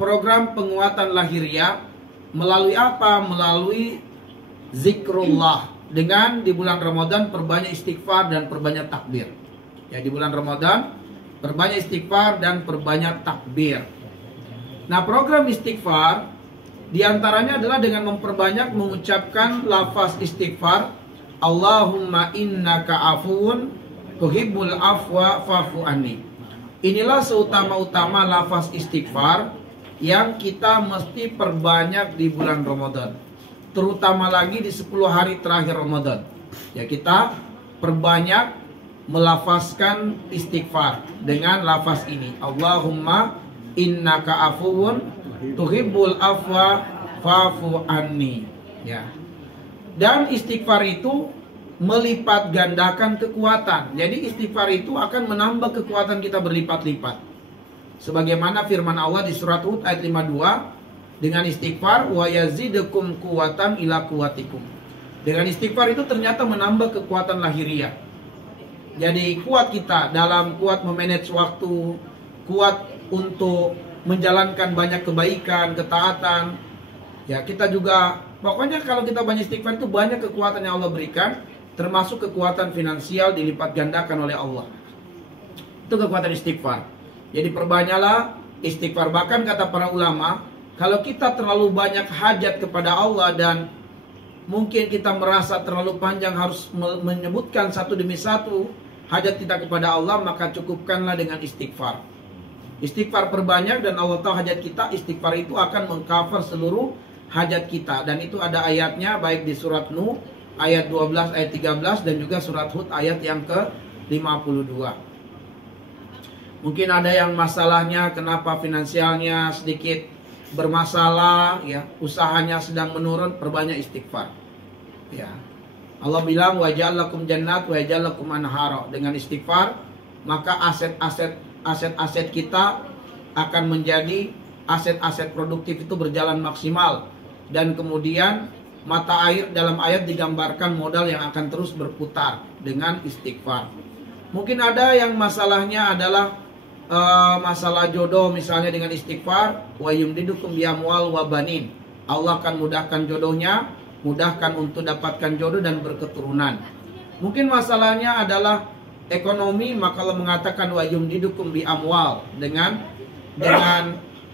program penguatan lahiriah melalui apa? Melalui zikrullah. Dengan di bulan Ramadan perbanyak istighfar dan perbanyak takbir. Ya, di bulan Ramadan perbanyak istighfar dan perbanyak takbir. Nah, program istighfar diantaranya adalah dengan memperbanyak mengucapkan lafaz istighfar, Allahumma innaka afuun tuhibbul afwa fa'fu anni. Inilah seutama-utama lafaz istighfar yang kita mesti perbanyak di bulan Ramadan, terutama lagi di 10 hari terakhir Ramadan. Ya, kita perbanyak melafazkan istighfar dengan lafaz ini, Allahumma innaka afuun tuhibbul afwa fa'fu anni. Ya. Dan istighfar itu melipat gandakan kekuatan. Jadi istighfar itu akan menambah kekuatan kita berlipat-lipat. Sebagaimana firman Allah di surat Hud ayat 52, dengan istighfar wa yazidukum quwatan ila quwatikum. Dengan istighfar itu ternyata menambah kekuatan lahiriah. Jadi kuat kita dalam kuat memanage waktu, kuat untuk menjalankan banyak kebaikan, ketaatan. Ya, kita juga pokoknya kalau kita banyak istighfar itu banyak kekuatan yang Allah berikan, termasuk kekuatan finansial dilipat gandakan oleh Allah. Itu kekuatan istighfar. Jadi perbanyaklah istighfar. Bahkan kata para ulama, kalau kita terlalu banyak hajat kepada Allah dan mungkin kita merasa terlalu panjang harus menyebutkan satu demi satu hajat kita kepada Allah, maka cukupkanlah dengan istighfar. Istighfar perbanyak, dan Allah tahu hajat kita. Istighfar itu akan mengcover seluruh hajat kita. Dan itu ada ayatnya baik di surat Nuh ayat 12, ayat 13, dan juga surat Hud ayat yang ke-52. Mungkin ada yang masalahnya kenapa finansialnya sedikit bermasalah, ya, usahanya sedang menurun, perbanyak istighfar. Ya. Allah bilang wa ja'alakum jannat wa ja'alakum anhara. Dengan istighfar maka aset-aset kita akan menjadi aset-aset produktif itu berjalan maksimal, dan kemudian mata air dalam ayat digambarkan modal yang akan terus berputar dengan istighfar. Mungkin ada yang masalahnya adalah masalah jodoh, misalnya dengan istighfar wa yumdidukum bi amwal wa banin. Allah akan mudahkan jodohnya, mudahkan untuk dapatkan jodoh dan berketurunan. Mungkin masalahnya adalah ekonomi, maka Allah mengatakan wa yumdidukum bi amwal. Dengan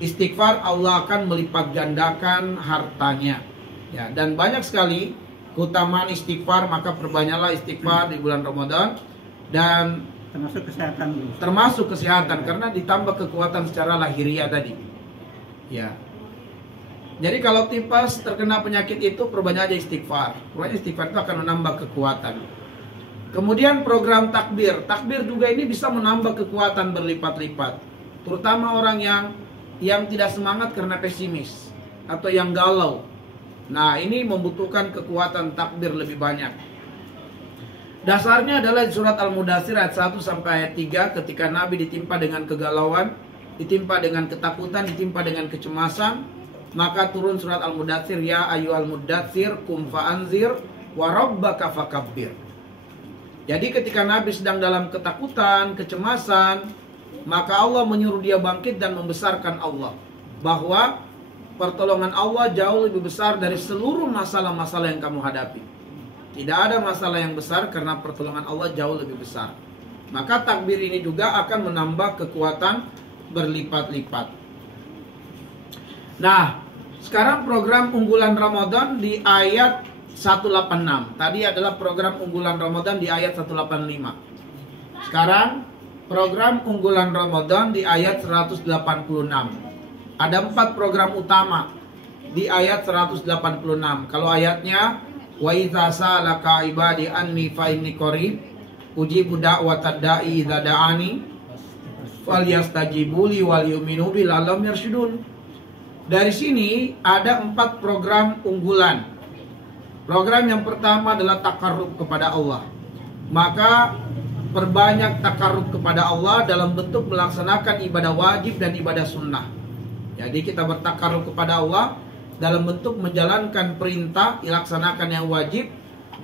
istighfar Allah akan melipat gandakan hartanya. Ya, dan banyak sekali keutamaan istighfar, maka perbanyaklah istighfar di bulan Ramadan. Dan termasuk kesehatan karena ditambah kekuatan secara lahiriah tadi. Ya. Jadi kalau tipes terkena penyakit itu perbanyak aja istighfar. Pokoknya istighfar itu akan menambah kekuatan. Kemudian program takbir. Takbir juga ini bisa menambah kekuatan berlipat-lipat. Terutama orang yang tidak semangat karena pesimis atau yang galau. Nah, ini membutuhkan kekuatan takbir lebih banyak. Dasarnya adalah di surat Al-Mudaththir ayat 1 sampai ayat 3 ketika Nabi ditimpa dengan kegalauan, ditimpa dengan ketakutan, ditimpa dengan kecemasan, maka turun surat Al-Mudaththir, ya ayyuhal mudaththir qum fa'anzir wa rabbaka fakabbir. Jadi ketika Nabi sedang dalam ketakutan, kecemasan, maka Allah menyuruh dia bangkit dan membesarkan Allah, bahwa pertolongan Allah jauh lebih besar dari seluruh masalah-masalah yang kamu hadapi. Tidak ada masalah yang besar karena pertolongan Allah jauh lebih besar. Maka takbir ini juga akan menambah kekuatan berlipat-lipat. Nah, sekarang program unggulan Ramadan di ayat 186. Tadi adalah program unggulan Ramadan di ayat 185. Sekarang program unggulan Ramadan di ayat 186. Ada 4 program utama di ayat 186. Kalau ayatnya wa idza salaka ibadi anni fa inni qarib ujibu da'watad da'i idza da'ani falyastajibu li wal yu'minu bi la'allahum yarshudun. Dari sini ada 4 program unggulan. Program yang pertama adalah takarrub kepada Allah. Maka perbanyak takarrub kepada Allah dalam bentuk melaksanakan ibadah wajib dan ibadah sunnah. Jadi kita bertakarrub kepada Allah dalam bentuk menjalankan perintah, dilaksanakan yang wajib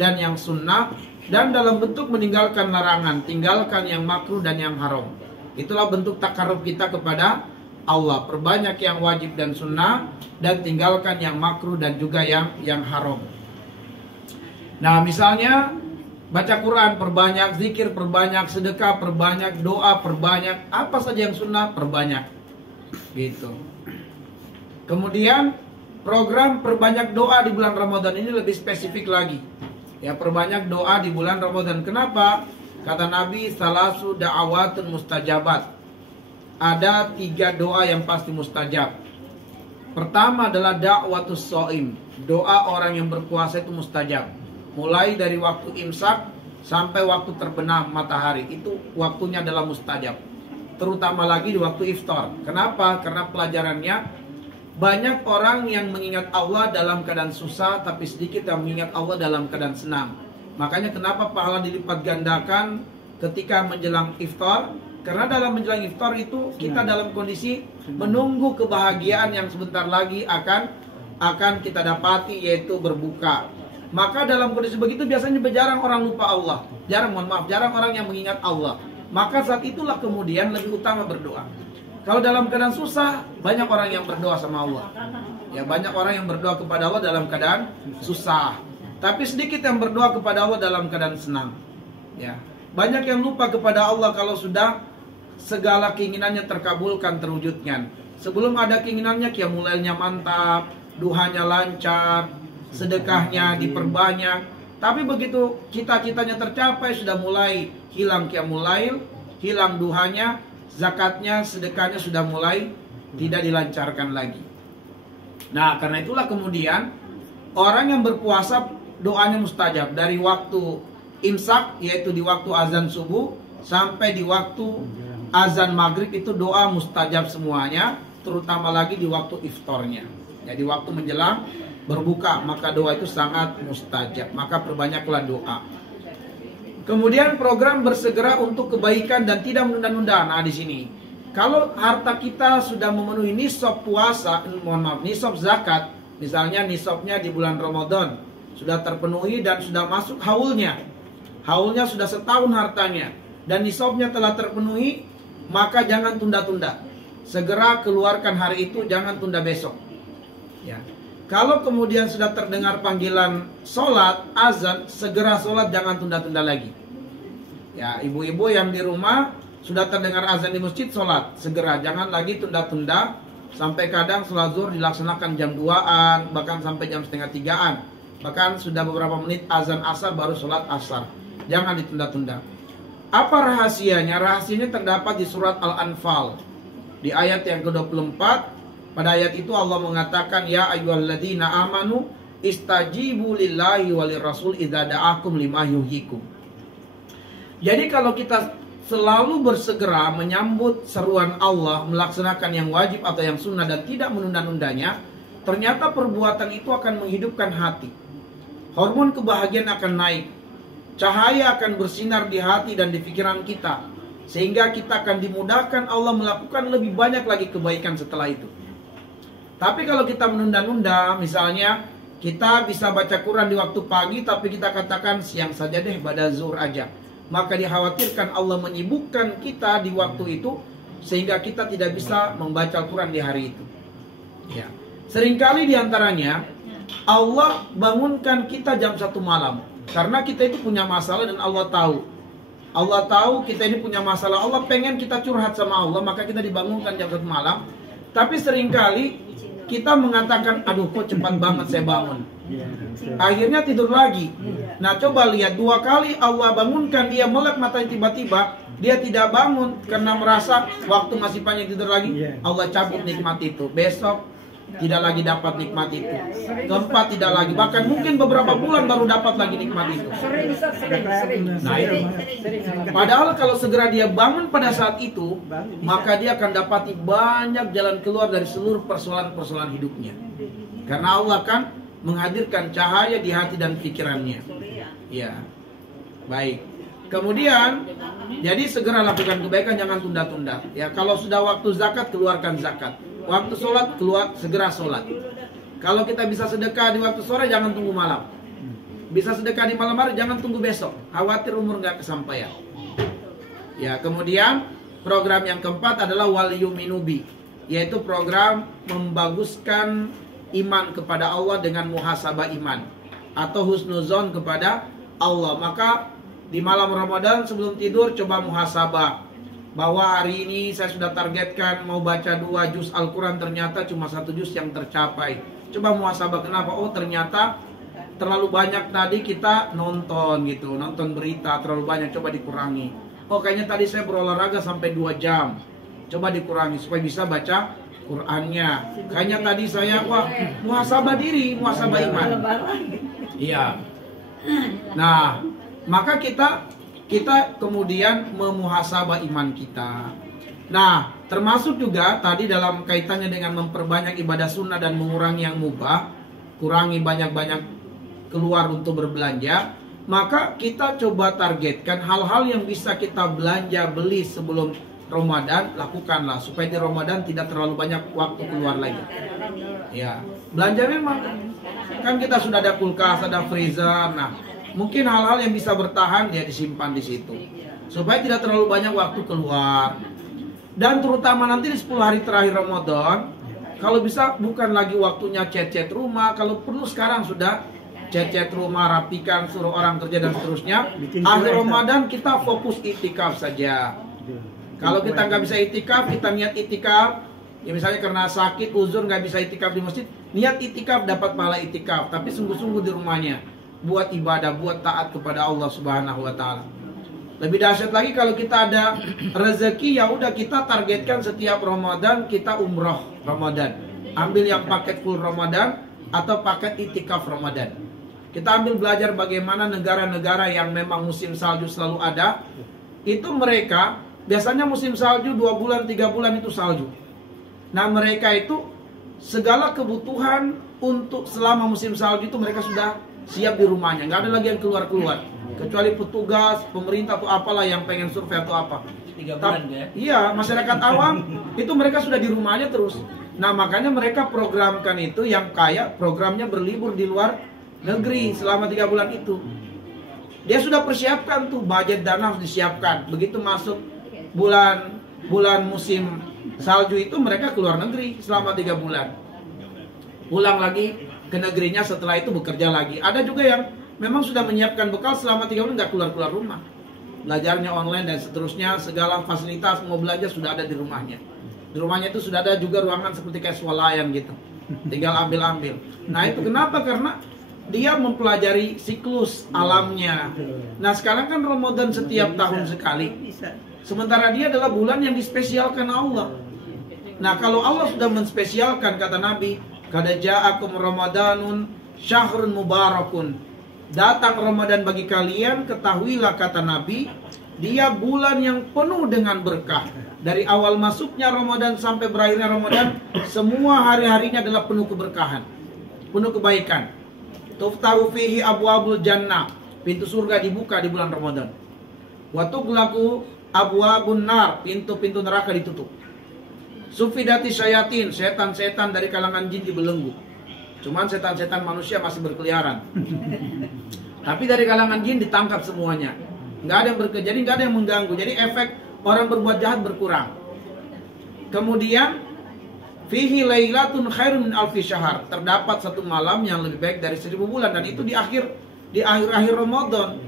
dan yang sunnah, dan dalam bentuk meninggalkan larangan, tinggalkan yang makruh dan yang haram. Itulah bentuk takarrub kita kepada Allah. Perbanyak yang wajib dan sunnah, dan tinggalkan yang makruh dan juga yang haram. Nah, misalnya baca Quran perbanyak, zikir perbanyak, sedekah perbanyak, doa perbanyak, apa saja yang sunnah perbanyak. Gitu. Kemudian program perbanyak doa di bulan Ramadan ini lebih spesifik lagi. Ya, perbanyak doa di bulan Ramadan. Kenapa? Kata Nabi, salasu da'awatun mustajabat. Ada 3 doa yang pasti mustajab. Pertama adalah da'watus shaim. Doa orang yang berpuasa itu mustajab. Mulai dari waktu imsak sampai waktu terbenam matahari, itu waktunya adalah mustajab. Terutama lagi di waktu iftar. Kenapa? Karena pelajarannya banyak orang yang mengingat Allah dalam keadaan susah, tapi sedikit yang mengingat Allah dalam keadaan senang. Makanya kenapa pahala dilipat gandakan ketika menjelang iftar? Karena dalam menjelang iftar itu kita dalam kondisi menunggu kebahagiaan yang sebentar lagi akan kita dapati, yaitu berbuka. Maka dalam kondisi begitu biasanya jarang orang lupa Allah, jarang orang yang mengingat Allah. Maka saat itulah kemudian lebih utama berdoa. Kalau dalam keadaan susah, banyak orang yang berdoa sama Allah. Ya, banyak orang yang berdoa kepada Allah dalam keadaan susah. Tapi sedikit yang berdoa kepada Allah dalam keadaan senang. Ya, banyak yang lupa kepada Allah kalau sudah segala keinginannya terkabulkan, terwujudkan. Sebelum ada keinginannya, qiyamulailnya mantap, duhanya lancar, sedekahnya diperbanyak. Tapi begitu cita-citanya tercapai, sudah mulai hilang qiyamulail, hilang duhanya, zakatnya, sedekahnya sudah mulai tidak dilancarkan lagi. Nah, karena itulah kemudian orang yang berpuasa doanya mustajab dari waktu imsak, yaitu di waktu azan subuh, sampai di waktu azan maghrib, itu doa mustajab semuanya, terutama lagi di waktu iftarnya. Jadi waktu menjelang berbuka, maka doa itu sangat mustajab. Maka perbanyaklah doa. Kemudian program bersegera untuk kebaikan dan tidak menunda-nunda. Nah, di sini kalau harta kita sudah memenuhi nisab puasa, nisab zakat, misalnya nisabnya di bulan Ramadan sudah terpenuhi dan sudah masuk haulnya sudah setahun hartanya, dan nisabnya telah terpenuhi, maka jangan tunda-tunda. Segera keluarkan hari itu, jangan tunda besok. Ya. Kalau kemudian sudah terdengar panggilan sholat, azan, segera sholat, jangan tunda-tunda lagi. Ya, ibu-ibu yang di rumah sudah terdengar azan di masjid, sholat segera, jangan lagi tunda-tunda Sampai kadang sholat zuhur dilaksanakan jam 2-an, bahkan sampai jam setengah 3-an. Bahkan sudah beberapa menit azan asar baru sholat asar. Jangan ditunda-tunda. Apa rahasianya? Rahasianya terdapat di surat Al-Anfal. Di ayat yang ke-24, pada ayat itu Allah mengatakan, ya ayyuhalladzina amanu istajibu lillahi walir rasul idza da'akum lima yuhyikum. Jadi kalau kita selalu bersegera menyambut seruan Allah, melaksanakan yang wajib atau yang sunnah dan tidak menunda-nundanya, ternyata perbuatan itu akan menghidupkan hati. Hormon kebahagiaan akan naik. Cahaya akan bersinar di hati dan di pikiran kita. Sehingga kita akan dimudahkan Allah melakukan lebih banyak lagi kebaikan setelah itu. Tapi kalau kita menunda-nunda, misalnya kita bisa baca Quran di waktu pagi, tapi kita katakan siang saja deh, pada zuhur aja. Maka dikhawatirkan Allah menyibukkan kita di waktu itu, sehingga kita tidak bisa membaca Quran di hari itu. Ya. Seringkali diantaranya, Allah bangunkan kita jam 1 malam. Karena kita itu punya masalah dan Allah tahu. Allah tahu kita ini punya masalah. Allah pengen kita curhat sama Allah, maka kita dibangunkan jam 1 malam. Tapi seringkali kita mengatakan, aduh kok cepat banget saya bangun. Akhirnya tidur lagi. Nah coba lihat, 2 kali Allah bangunkan, dia melek matanya tiba-tiba, dia tidak bangun karena merasa waktu masih panjang tidur lagi. Allah cabut nikmat itu. Besok tidak lagi dapat nikmat itu. Keempat tidak lagi. Bahkan mungkin beberapa bulan baru dapat lagi nikmat itu. Nah itu. Padahal kalau segera dia bangun pada saat itu, maka dia akan dapati banyak jalan keluar dari seluruh persoalan-persoalan hidupnya. Karena Allah kan menghadirkan cahaya di hati dan pikirannya. Ya. Baik. Kemudian, jadi segera lakukan kebaikan, jangan tunda-tunda. Ya, kalau sudah waktu zakat, keluarkan zakat. Waktu sholat, keluar segera sholat. Kalau kita bisa sedekah di waktu sore, jangan tunggu malam. Bisa sedekah di malam hari, jangan tunggu besok. Khawatir umur nggak kesampaian. Ya, kemudian program yang keempat adalah wal yuminubi, yaitu program membaguskan iman kepada Allah dengan muhasabah iman atau husnuzon kepada Allah. Maka di malam Ramadan sebelum tidur coba muhasabah. Bahwa hari ini saya sudah targetkan mau baca 2 juz Al-Quran, ternyata cuma 1 juz yang tercapai. Coba muhasabah, kenapa? Oh ternyata terlalu banyak tadi kita nonton gitu, nonton berita terlalu banyak, coba dikurangi. Oh kayaknya tadi saya berolahraga sampai 2 jam, coba dikurangi supaya bisa baca Qurannya. Kayaknya tadi saya, wah muhasabah diri, muhasabah iman. Iya. Nah, maka kita kemudian memuhasabah iman kita. Nah, termasuk juga tadi dalam kaitannya dengan memperbanyak ibadah sunnah dan mengurangi yang mubah, kurangi banyak-banyak keluar untuk berbelanja, maka kita coba targetkan hal-hal yang bisa kita belanja beli sebelum Ramadan, lakukanlah supaya di Ramadan tidak terlalu banyak waktu keluar lagi. Ya, belanja memang kan kita sudah ada kulkas, ada freezer. Nah, mungkin hal-hal yang bisa bertahan dia disimpan di situ supaya tidak terlalu banyak waktu keluar. Dan terutama nanti di 10 hari terakhir Ramadan, kalau bisa bukan lagi waktunya chat-chat rumah. Kalau perlu sekarang sudah chat-chat rumah, rapikan, suruh orang kerja dan seterusnya. Akhir Ramadan kita fokus itikaf saja. Kalau kita nggak bisa itikaf, kita niat itikaf. Ya misalnya karena sakit, uzur nggak bisa itikaf di masjid, niat itikaf dapat pahala itikaf. Tapi sungguh-sungguh di rumahnya buat ibadah, buat taat kepada Allah Subhanahu wa taala. Lebih dahsyat lagi kalau kita ada rezeki, ya udah kita targetkan setiap Ramadan kita umroh Ramadan. Ambil yang paket full Ramadan atau paket itikaf Ramadan. Kita ambil belajar bagaimana negara-negara yang memang musim salju selalu ada. Itu mereka biasanya musim salju 2 bulan, 3 bulan itu salju. Nah mereka itu segala kebutuhan untuk selama musim salju itu mereka sudah siap di rumahnya, nggak ada lagi yang keluar-keluar kecuali petugas pemerintah atau apalah yang pengen survei atau apa. 3 bulan ya? Iya, masyarakat awam itu mereka sudah di rumahnya terus. Nah makanya mereka programkan itu, yang kaya programnya berlibur di luar negeri selama 3 bulan itu. Dia sudah persiapkan tuh, budget dana harus disiapkan. Begitu masuk bulan musim salju itu mereka keluar negeri selama 3 bulan. Pulang lagi ke negerinya, setelah itu bekerja lagi. Ada juga yang memang sudah menyiapkan bekal selama 3 bulan nggak keluar-keluar rumah. Belajarnya online dan seterusnya, segala fasilitas mau belanja sudah ada di rumahnya. Di rumahnya itu sudah ada juga ruangan seperti kayak swalayan gitu. Tinggal ambil-ambil. Nah itu kenapa? Karena dia mempelajari siklus alamnya. Nah sekarang kan Ramadan setiap tahun sekali. Sementara dia adalah bulan yang dispesialkan Allah. Nah kalau Allah sudah menspesialkan, kata Nabi, qad ja'akum Ramadanun syahrun mubarakun. Datang Ramadan bagi kalian, ketahuilah kata Nabi, dia bulan yang penuh dengan berkah. Dari awal masuknya Ramadan sampai berakhirnya Ramadan, semua hari-harinya adalah penuh keberkahan, penuh kebaikan. Tuftahu fihi abwabul jannah, pintu surga dibuka di bulan Ramadan. Wa tughlaqu abwabun nar, pintu-pintu neraka ditutup. Sufidati syayatin, setan-setan dari kalangan jin dibelenggu. Cuman setan-setan manusia masih berkeliaran. Tapi dari kalangan jin ditangkap semuanya. Nggak ada yang bekerja, jadi nggak ada yang mengganggu. Jadi efek orang berbuat jahat berkurang. Kemudian fihi lailatun khairun min alfi syahr, terdapat satu malam yang lebih baik dari 1000 bulan, dan itu di akhir Ramadan.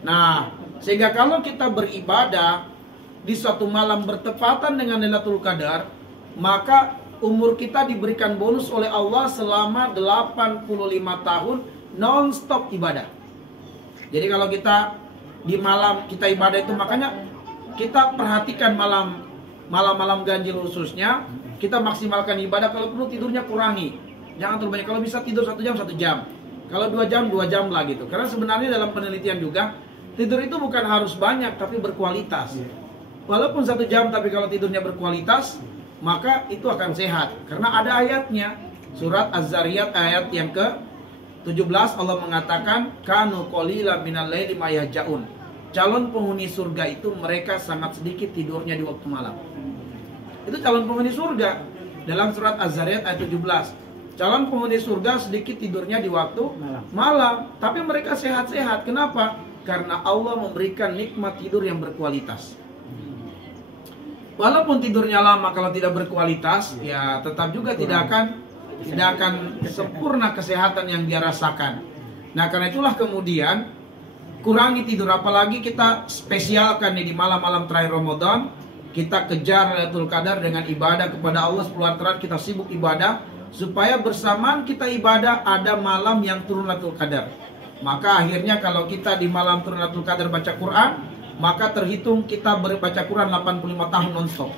Nah, sehingga kalau kita beribadah di suatu malam bertepatan dengan Lailatul Qadar, maka umur kita diberikan bonus oleh Allah selama 85 tahun non-stop ibadah. Jadi kalau kita di malam kita ibadah itu, makanya kita perhatikan malam-malam ganjil khususnya, kita maksimalkan ibadah. Kalau perlu tidurnya kurangi, jangan terlalu banyak. Kalau bisa tidur 1 jam 1 jam, kalau 2 jam 2 jam lah gitu. Karena sebenarnya dalam penelitian juga, tidur itu bukan harus banyak tapi berkualitas. Walaupun 1 jam, tapi kalau tidurnya berkualitas, maka itu akan sehat. Karena ada ayatnya, surat Az-Zariyat ayat yang ke-17, Allah mengatakan kanu qalila minal laili ma yahjaun. Calon penghuni surga itu mereka sangat sedikit tidurnya di waktu malam. Itu calon penghuni surga dalam surat Az-Zariyat ayat 17. Calon penghuni surga sedikit tidurnya di waktu malam, tapi mereka sehat-sehat. Kenapa? Karena Allah memberikan nikmat tidur yang berkualitas. Walaupun tidurnya lama, kalau tidak berkualitas, ya tetap juga tidak akan sempurna kesehatan yang dia rasakan. Nah, karena itulah kemudian kurangi tidur, apalagi kita spesialkan nih di malam-malam terakhir Ramadan. Kita kejar Lailatul Qadar dengan ibadah kepada Allah 10 hari terakhir, kita sibuk ibadah, supaya bersamaan kita ibadah ada malam yang turun Lailatul Qadar. Maka akhirnya kalau kita di malam turun Lailatul Qadar baca Quran, maka terhitung kita berbaca Quran 85 tahun non-stop.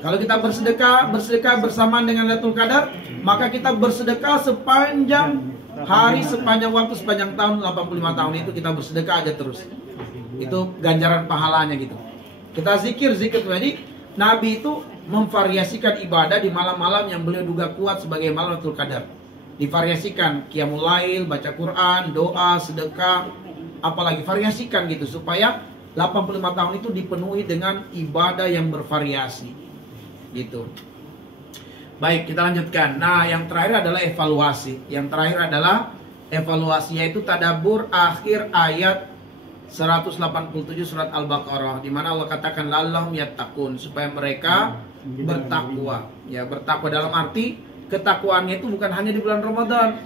Kalau kita bersedekah bersamaan dengan Lailatul Qadar, maka kita bersedekah sepanjang hari, sepanjang waktu, sepanjang tahun. 85 tahun itu kita bersedekah aja terus. Itu ganjaran pahalanya gitu. Kita zikir. Jadi Nabi itu memvariasikan ibadah di malam-malam yang beliau duga kuat sebagai malam Lailatul Qadar. Divariasikan, qiyamul lail, baca Quran, doa, sedekah, apalagi variasikan gitu, supaya 85 tahun itu dipenuhi dengan ibadah yang bervariasi gitu. Baik, kita lanjutkan. Nah, yang terakhir adalah evaluasi. Yaitu tadabbur akhir ayat 187 surat Al-Baqarah, di mana Allah katakan lallahum yattaqun, supaya mereka bertakwa. Ya, bertakwa dalam arti ketakwaannya itu bukan hanya di bulan Ramadan,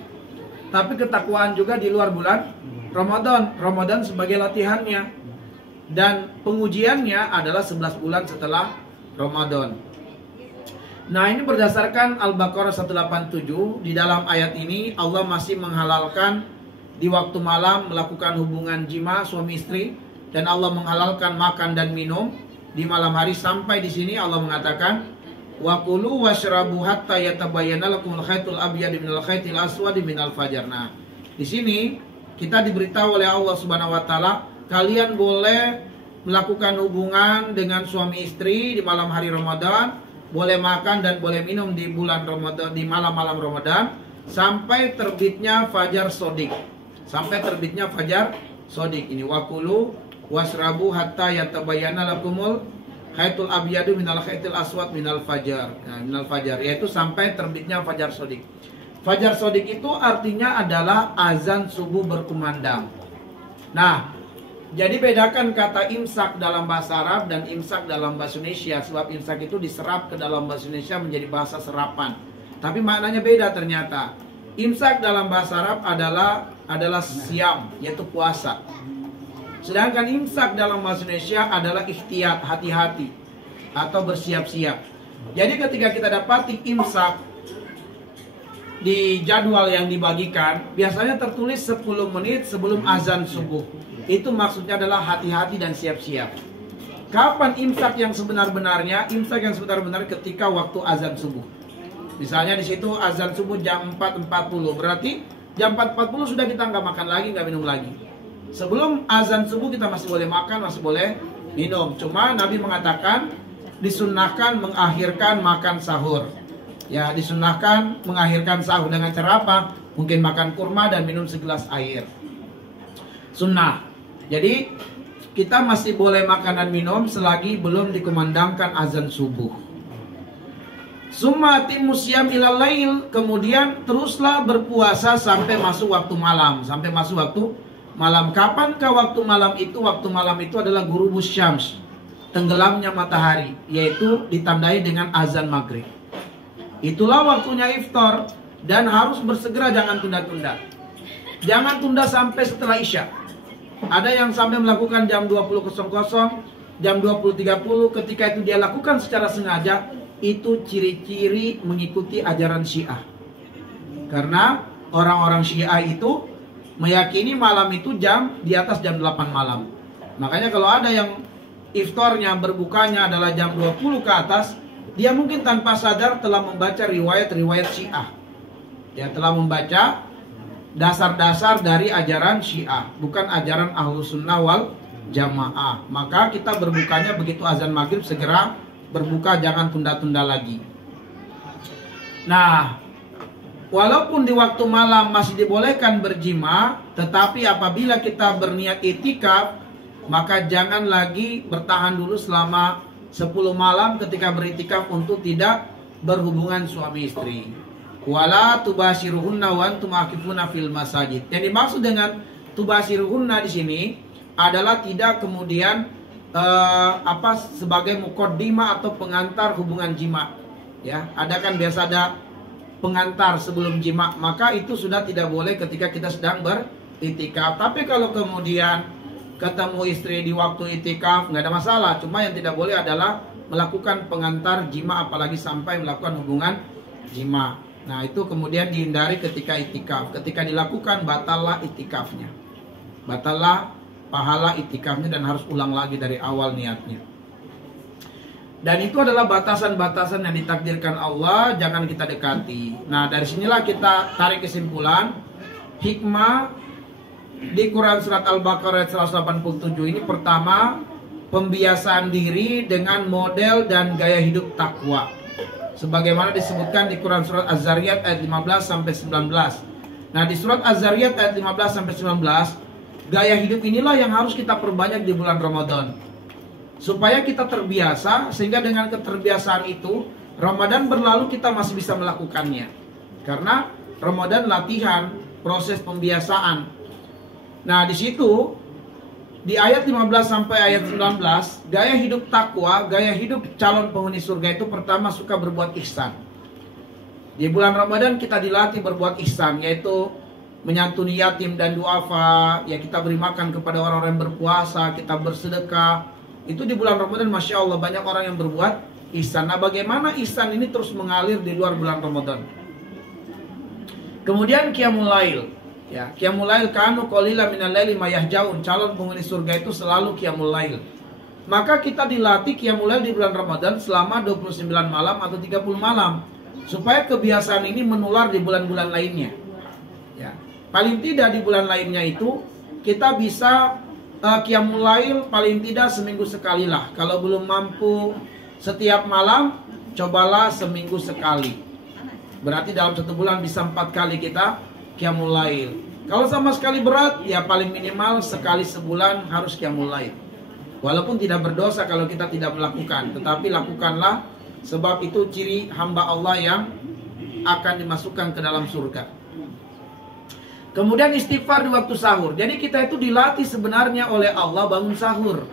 tapi ketakwaan juga di luar bulan Ramadan. Ramadan sebagai latihannya, dan pengujiannya adalah 11 bulan setelah Ramadan. Nah, ini berdasarkan Al-Baqarah 187. Di dalam ayat ini Allah masih menghalalkan di waktu malam melakukan hubungan jima suami istri, dan Allah menghalalkan makan dan minum di malam hari. Sampai di sini Allah mengatakan wa kulu washrabu hatta yatabayyana lakumul khaytul abyad minal khaytil aswad minal fajar. Nah, di sini kita diberitahu oleh Allah Subhanahu wa taala, kalian boleh melakukan hubungan dengan suami istri di malam hari Ramadan, boleh makan dan boleh minum di bulan Ramadan, di malam-malam Ramadan, sampai terbitnya fajar sodik. Ini wakulu wasrabu hatta yatabayyana lakumul khaytul abyadu minal khaytil aswad minal fajar. Nah, minal fajar, yaitu sampai terbitnya fajar sodik. Fajar sodik itu artinya adalah azan subuh berkumandang. Nah, jadi bedakan kata imsak dalam bahasa Arab dan imsak dalam bahasa Indonesia. Sebab imsak itu diserap ke dalam bahasa Indonesia menjadi bahasa serapan, tapi maknanya beda ternyata. Imsak dalam bahasa Arab adalah siam, yaitu puasa. Sedangkan imsak dalam bahasa Indonesia adalah ikhtiyat, hati-hati atau bersiap-siap. Jadi ketika kita dapati imsak di jadwal yang dibagikan, biasanya tertulis 10 menit sebelum azan subuh. Itu maksudnya adalah hati-hati dan siap-siap. Kapan imsak yang sebenar-benarnya? Imsak yang sebenar-benar ketika waktu azan subuh. Misalnya di situ azan subuh jam 4.40, berarti jam 4.40 sudah kita nggak makan lagi, nggak minum lagi. Sebelum azan subuh kita masih boleh makan, masih boleh minum. Cuma Nabi mengatakan disunnahkan mengakhirkan makan sahur. Ya, disunnahkan mengakhirkan sahur dengan cara apa? Mungkin makan kurma dan minum segelas air. Sunnah. Jadi kita masih boleh makan dan minum selagi belum dikumandangkan azan subuh. Summa atimmu syiyam ilal lail, kemudian teruslah berpuasa sampai masuk waktu malam, sampai masuk waktu malam. Kapankah waktu malam itu? Waktu malam itu adalah ghurubus syams, tenggelamnya matahari, yaitu ditandai dengan azan maghrib. Itulah waktunya iftar dan harus bersegera, jangan tunda-tunda. Jangan tunda sampai setelah isya. Ada yang sampai melakukan jam 20.00, jam 20.30, ketika itu dia lakukan secara sengaja, itu ciri-ciri mengikuti ajaran Syiah. Karena orang-orang Syiah itu meyakini malam itu jam di atas jam 8 malam. Makanya kalau ada yang iftarnya berbukanya adalah jam 20 ke atas, dia mungkin tanpa sadar telah membaca riwayat-riwayat Syiah. Dia telah membaca dasar-dasar dari ajaran Syiah, bukan ajaran Ahlus Sunnah wal Jamaah. Maka kita berbukanya begitu azan maghrib segera berbuka, jangan tunda-tunda lagi. Nah, walaupun di waktu malam masih dibolehkan berjima, tetapi apabila kita berniat itikaf, maka jangan lagi bertahan dulu selama 10 malam ketika beritikaf untuk tidak berhubungan suami istri. Wala tubashiruhunna wa antum aqifuna fil masajid. Yang dimaksud dengan tubashiruhunna di sini adalah tidak kemudian sebagai muqaddimah atau pengantar hubungan jima. Ya, ada kan biasa ada pengantar sebelum jima, maka itu sudah tidak boleh ketika kita sedang beritikaf. Tapi kalau kemudian ketemu istri di waktu itikaf nggak ada masalah. Cuma yang tidak boleh adalah melakukan pengantar jima, apalagi sampai melakukan hubungan jima. Nah, itu kemudian dihindari ketika itikaf. Ketika dilakukan batallah itikafnya, batallah pahala itikafnya dan harus ulang lagi dari awal niatnya. Dan itu adalah batasan-batasan yang ditakdirkan Allah, jangan kita dekati. Nah, dari sinilah kita tarik kesimpulan hikmah di Quran surat Al-Baqarah 187 ini. Pertama, pembiasaan diri dengan model dan gaya hidup takwa, sebagaimana disebutkan di Quran surat Az-Zariyat ayat 15 sampai 19. Nah, di surat Az-Zariyat ayat 15 sampai 19, gaya hidup inilah yang harus kita perbanyak di bulan Ramadan, supaya kita terbiasa, sehingga dengan keterbiasaan itu Ramadan berlalu kita masih bisa melakukannya. Karena Ramadan latihan, proses pembiasaan. Nah, di situ di ayat 15 sampai ayat 19, gaya hidup takwa, gaya hidup calon penghuni surga itu pertama suka berbuat ihsan. Di bulan Ramadan kita dilatih berbuat ihsan, yaitu menyantuni yatim dan duafa, ya kita beri makan kepada orang-orang yang berpuasa, kita bersedekah. Itu di bulan Ramadan, Masya Allah banyak orang yang berbuat ihsan. Nah, bagaimana ihsan ini terus mengalir di luar bulan Ramadan? Kemudian qiyamul lail. Ya, qiyamul lail kanu qalilan minal laili ma yahjaun. Calon penghuni surga itu selalu qiyamul lail. Maka kita dilatih qiyamul lail di bulan Ramadan selama 29 malam atau 30 malam, supaya kebiasaan ini menular di bulan-bulan lainnya. Ya, paling tidak di bulan lainnya itu kita bisa qiyamul lail paling tidak seminggu sekali lah. Kalau belum mampu setiap malam, cobalah seminggu sekali. Berarti dalam 1 bulan bisa 4 kali kita qiyamul lail. Kalau sama sekali berat, ya paling minimal sekali sebulan harus qiyamul lail. Walaupun tidak berdosa kalau kita tidak melakukan, tetapi lakukanlah, sebab itu ciri hamba Allah yang akan dimasukkan ke dalam surga. Kemudian istighfar di waktu sahur. Jadi kita itu dilatih sebenarnya oleh Allah bangun sahur.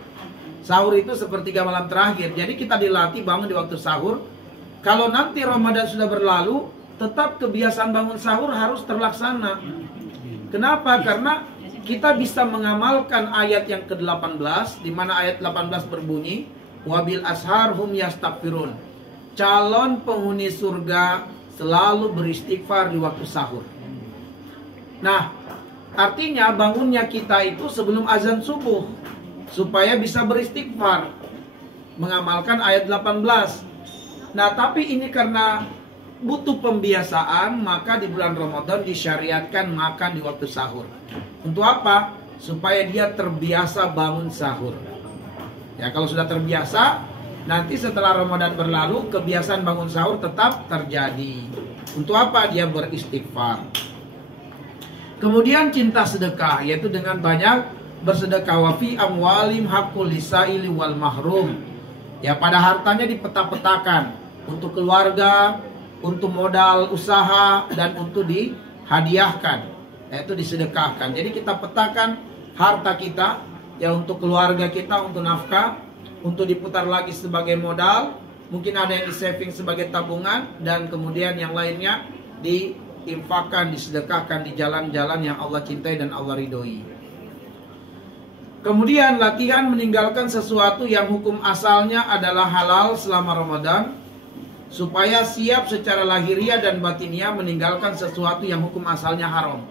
Sahur itu sepertiga malam terakhir. Jadi kita dilatih bangun di waktu sahur. Kalau nanti Ramadan sudah berlalu, tetap kebiasaan bangun sahur harus terlaksana. Kenapa? Karena kita bisa mengamalkan ayat yang ke-18, di mana ayat 18 berbunyi, wabil ashar hum yastaghfirun. calon penghuni surga selalu beristighfar di waktu sahur. Nah, artinya bangunnya kita itu sebelum azan subuh supaya bisa beristighfar, mengamalkan ayat 18. Nah, tapi ini karena butuh pembiasaan, maka di bulan Ramadan disyariatkan makan di waktu sahur. Untuk apa? Supaya dia terbiasa bangun sahur. Ya, kalau sudah terbiasa, nanti setelah Ramadan berlalu, kebiasaan bangun sahur tetap terjadi. Untuk apa? Dia beristighfar. Kemudian cinta sedekah, yaitu dengan banyak bersedekah. Wa fi amwalim haqqul lisaili wal mahrum. Ya, pada hartanya dipeta-petakan untuk keluarga, untuk modal usaha, dan untuk dihadiahkan, yaitu disedekahkan. Jadi kita petakan harta kita, ya, untuk keluarga kita, untuk nafkah, untuk diputar lagi sebagai modal, mungkin ada yang di-saving sebagai tabungan, dan kemudian yang lainnya diinfakkan, disedekahkan di jalan-jalan yang Allah cintai dan Allah ridhoi. Kemudian latihan meninggalkan sesuatu yang hukum asalnya adalah halal selama Ramadan, supaya siap secara lahiriah dan batiniah meninggalkan sesuatu yang hukum asalnya haram.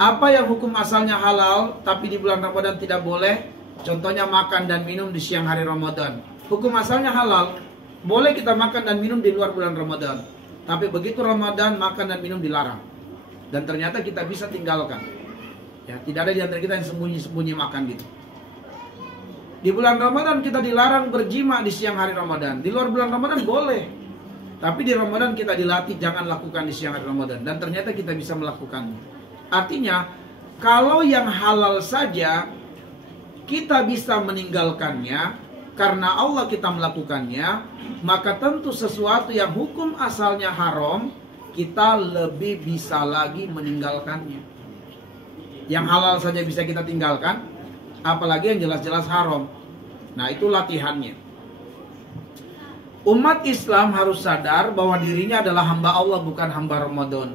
Apa yang hukum asalnya halal tapi di bulan Ramadan tidak boleh? Contohnya makan dan minum di siang hari Ramadan. Hukum asalnya halal, boleh kita makan dan minum di luar bulan Ramadan. Tapi begitu Ramadan, makan dan minum dilarang. Dan ternyata kita bisa tinggalkan. Ya, tidak ada di antara kita yang sembunyi-sembunyi makan gitu. Di bulan Ramadan kita dilarang berjima di siang hari Ramadan. Di luar bulan Ramadan boleh. Tapi di Ramadan kita dilatih jangan lakukan di siang hari Ramadan. Dan ternyata kita bisa melakukannya. Artinya, kalau yang halal saja kita bisa meninggalkannya karena Allah kita melakukannya, maka tentu sesuatu yang hukum asalnya haram kita lebih bisa lagi meninggalkannya. Yang halal saja bisa kita tinggalkan, apalagi yang jelas-jelas haram. Nah, itu latihannya. Umat Islam harus sadar bahwa dirinya adalah hamba Allah, bukan hamba Ramadan.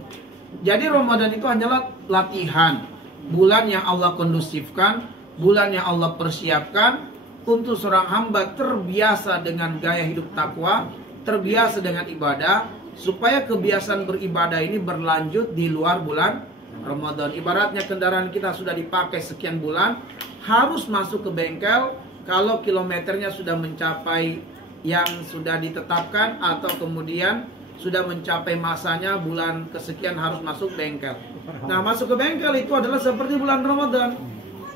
Jadi Ramadan itu hanyalah latihan, bulan yang Allah kondusifkan, bulan yang Allah persiapkan untuk seorang hamba terbiasa dengan gaya hidup takwa, terbiasa dengan ibadah, supaya kebiasaan beribadah ini berlanjut di luar bulan Ramadan. Ibaratnya kendaraan kita sudah dipakai sekian bulan, harus masuk ke bengkel kalau kilometernya sudah mencapai yang sudah ditetapkan, atau kemudian sudah mencapai masanya bulan kesekian harus masuk bengkel. Nah, masuk ke bengkel itu adalah seperti bulan Ramadan,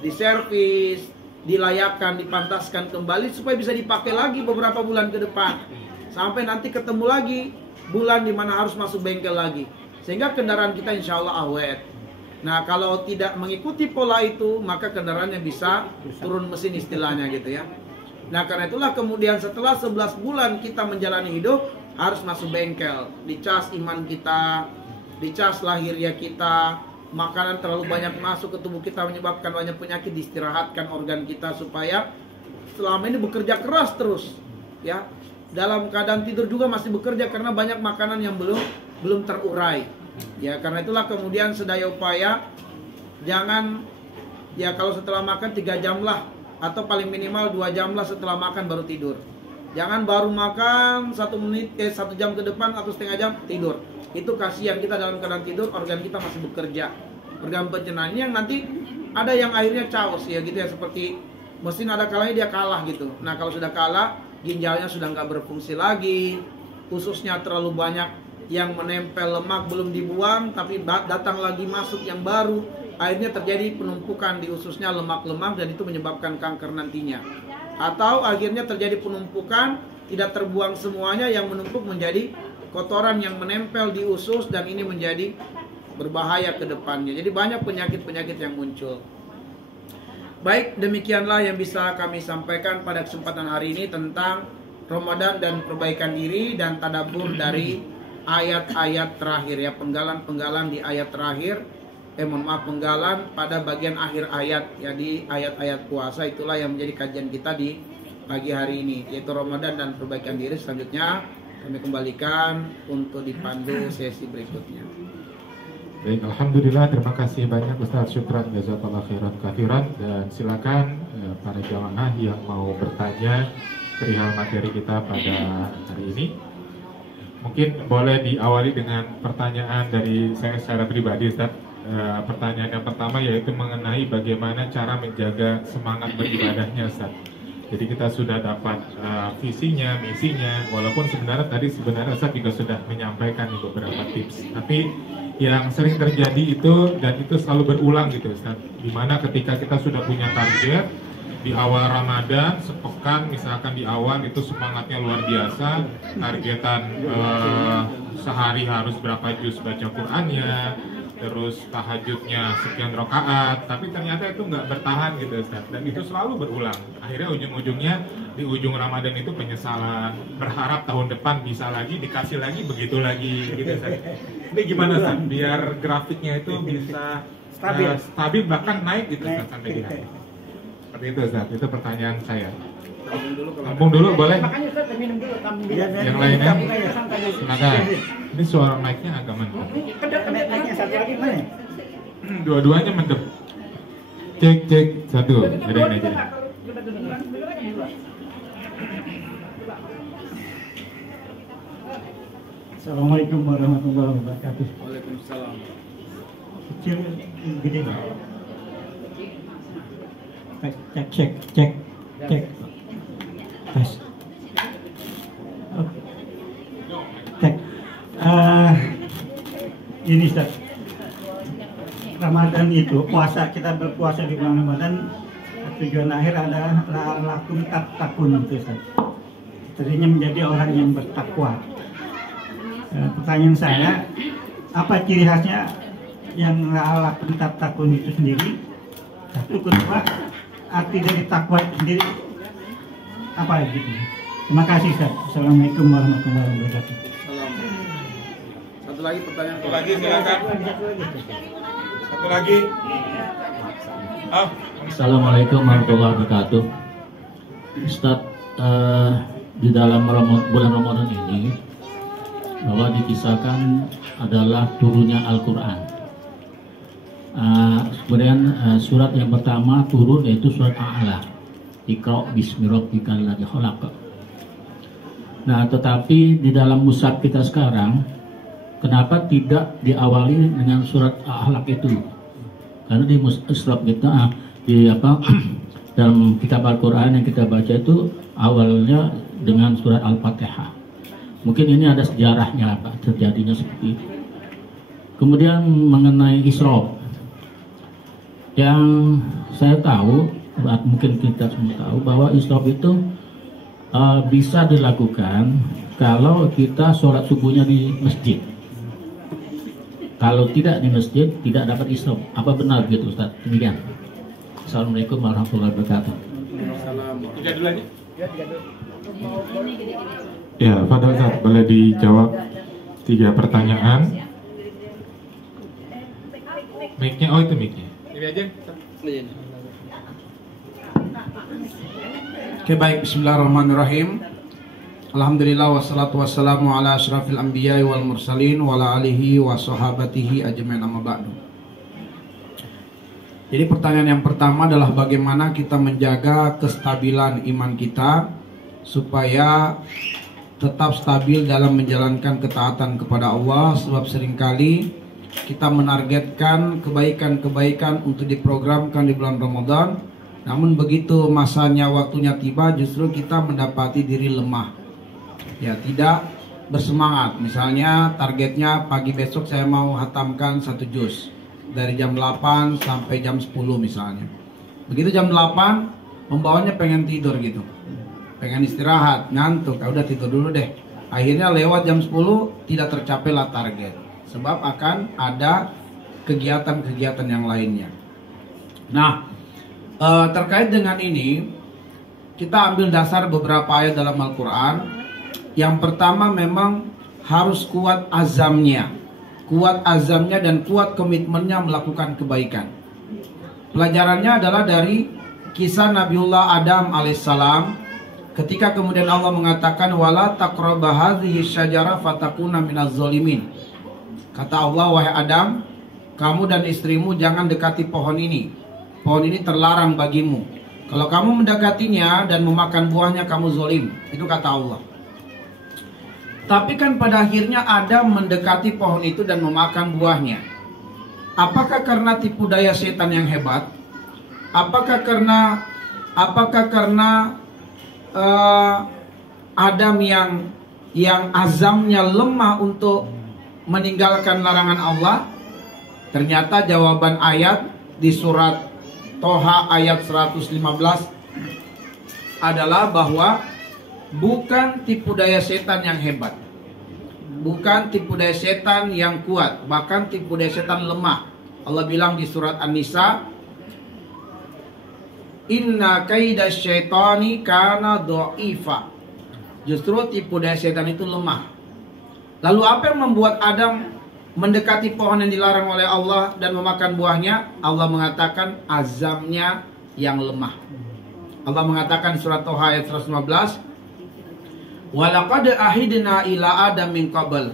diservis, dilayakkan, dipantaskan kembali supaya bisa dipakai lagi beberapa bulan ke depan, sampai nanti ketemu lagi bulan dimana harus masuk bengkel lagi, sehingga kendaraan kita insya Allah awet. Nah, kalau tidak mengikuti pola itu, maka kendaraannya bisa turun mesin istilahnya gitu ya. Nah, karena itulah kemudian setelah 11 bulan kita menjalani hidup, harus masuk bengkel, dicas iman kita, dicas lahiriah kita. Makanan terlalu banyak masuk ke tubuh kita menyebabkan banyak penyakit, diistirahatkan organ kita supaya selama ini bekerja keras terus ya. Dalam keadaan tidur juga masih bekerja karena banyak makanan yang belum terurai. Ya, karena itulah kemudian sedaya upaya jangan, ya kalau setelah makan 3 jam lah, atau paling minimal 2 jam lah setelah makan baru tidur. Jangan baru makan 1 jam ke depan atau setengah jam tidur. Itu kasihan, kita dalam keadaan tidur organ kita masih bekerja. Organ pencernaan yang nanti ada yang akhirnya chaos ya gitu ya, seperti mesin ada kalanya dia kalah gitu. Nah, kalau sudah kalah, ginjalnya sudah nggak berfungsi lagi, ususnya terlalu banyak yang menempel lemak belum dibuang, tapi datang lagi masuk yang baru, akhirnya terjadi penumpukan di ususnya lemak-lemak, dan itu menyebabkan kanker nantinya. Atau akhirnya terjadi penumpukan, tidak terbuang semuanya, yang menumpuk menjadi kotoran yang menempel di usus, dan ini menjadi berbahaya ke depannya. Jadi banyak penyakit-penyakit yang muncul. Baik, demikianlah yang bisa kami sampaikan pada kesempatan hari ini tentang Ramadan dan perbaikan diri, dan tadabbur dari ayat-ayat terakhir ya, penggalan-penggalan di ayat terakhir, penggalan pada bagian akhir ayat ya, di ayat-ayat puasa. Itulah yang menjadi kajian kita di pagi hari ini, yaitu Ramadan dan perbaikan diri. Selanjutnya kami kembalikan untuk dipandu sesi berikutnya. Baik, alhamdulillah, terima kasih banyak Ustaz, syukran jazakallahu khairan katsiran. Dan silakan para jamaah yang mau bertanya perihal materi kita pada hari ini Mungkin boleh diawali dengan pertanyaan dari saya secara pribadi, Ustaz. Pertanyaan yang pertama yaitu mengenai bagaimana cara menjaga semangat beribadahnya, Ustaz. Jadi kita sudah dapat visinya, misinya, walaupun sebenarnya Ustaz juga sudah menyampaikan di beberapa tips. Tapi yang sering terjadi itu, dan itu selalu berulang gitu, Ustaz. Dimana ketika kita sudah punya target di awal Ramadan, sepekan misalkan di awal itu semangatnya luar biasa, targetan sehari harus berapa juz baca Qur'annya, terus tahajudnya sekian rakaat, tapi ternyata itu nggak bertahan gitu, Ustaz. Dan itu selalu berulang. Akhirnya ujung-ujungnya di ujung Ramadan itu penyesalan, berharap tahun depan bisa lagi, dikasih lagi, begitu lagi gitu, Ustaz. Ini gimana, Ustaz? Biar grafiknya itu bisa stabil bahkan naik gitu, Ustaz, sampai di akhir. Seperti itu, Ustaz. Itu pertanyaan saya. Tampung dulu boleh? Makanya Ustaz minum dulu. Yang lainnya? Silakan. Ini suara mic-nya agak mendem. Mic-nya satu lagi mana? Dua-duanya mendem. Cek satu. Ada yang aja. Assalamualaikum warahmatullahi wabarakatuh. Waalaikumsalam. Kecil, gede. Cek. Tes. Oke. Cek. Ini Ustaz. Ramadan itu puasa, kita berpuasa di bulan Ramadan, tujuan akhir adalah lakum takun itu Ustaz. Artinya menjadi orang yang bertakwa. Pertanyaan saya, apa ciri khasnya yang lakum takun itu sendiri? Satu, kedua, arti dari takwa itu sendiri apa gitu? Terima kasih Ustaz. Assalamualaikum warahmatullahi wabarakatuh. Satu lagi pertanyaan. Satu lagi silakan. Satu lagi. Assalamualaikum warahmatullahi wabarakatuh. Ustaz, di dalam bulan Ramadan ini bahwa dikisahkan adalah turunnya Al-Quran. Kemudian surat yang pertama turun yaitu surat A'la, Iqra bismi rabbikal ladzi khalaq. Nah, tetapi di dalam mushaf kita sekarang, kenapa tidak diawali dengan surat A'la itu? Karena di mushaf kita dalam kitab Al-Quran yang kita baca itu awalnya dengan surat Al-Fatihah. Mungkin ini ada sejarahnya Pak, terjadinya seperti itu. Kemudian mengenai Isra, yang saya tahu, mungkin kita semua tahu bahwa Isra itu bisa dilakukan kalau kita sholat subuhnya di masjid. Kalau tidak di masjid, tidak dapat Isra. Apa benar gitu Ustaz? Demikian. Assalamualaikum warahmatullahi wabarakatuh. Tiga dulu aja. Ya, Pak Ustaz, boleh dijawab 3 pertanyaan. Mic-nya, oh itu mic-nya. Ini aja. Oke, baik, bismillahirrahmanirrahim. Alhamdulillah wassalatu wassalamu ala asyrafil anbiya'i wal mursalin wa ala alihi wa sahabatihi ajmain, amma ba'du. Jadi pertanyaan yang pertama adalah bagaimana kita menjaga kestabilan iman kita supaya tetap stabil dalam menjalankan ketaatan kepada Allah, sebab seringkali kita menargetkan kebaikan-kebaikan untuk diprogramkan di bulan Ramadan, namun begitu masanya, waktunya tiba, justru kita mendapati diri lemah, ya, tidak bersemangat. Misalnya targetnya pagi besok saya mau hatamkan 1 juz dari jam 8 sampai jam 10 misalnya. Begitu jam 8 membawanya pengen tidur gitu, pengen istirahat, ngantuk, udah tidur dulu deh. Akhirnya lewat jam 10 tidak tercapailah target, sebab akan ada kegiatan-kegiatan yang lainnya. Nah, terkait dengan ini kita ambil dasar beberapa ayat dalam Al-Quran. Yang pertama memang harus kuat azamnya dan kuat komitmennya melakukan kebaikan. Pelajarannya adalah dari kisah Nabiullah Adam alaihissalam, ketika kemudian Allah mengatakan wala taqrabu hadhihi syajarah fatakuna minaz zalimin. Kata Allah, wahai Adam, kamu dan istrimu jangan dekati pohon ini. Pohon ini terlarang bagimu. Kalau kamu mendekatinya dan memakan buahnya, kamu zalim. Itu kata Allah. Tapi kan pada akhirnya Adam mendekati pohon itu dan memakan buahnya. Apakah karena tipu daya setan yang hebat? Apakah karena Adam yang azamnya lemah untuk meninggalkan larangan Allah? Ternyata jawaban ayat di surat Toha ayat 115 adalah bahwa bukan tipu daya setan yang hebat, bukan tipu daya setan yang kuat, bahkan tipu daya setan lemah. Allah bilang di surat An-Nisa, inna kaida syaitani kana dha'ifa. Justru tipu daya setan itu lemah. Lalu apa yang membuat Adam mendekati pohon yang dilarang oleh Allah dan memakan buahnya? Allah mengatakan azamnya yang lemah. Allah mengatakan surat Toha ayat 115, walaqad ahidna ila adam min qabl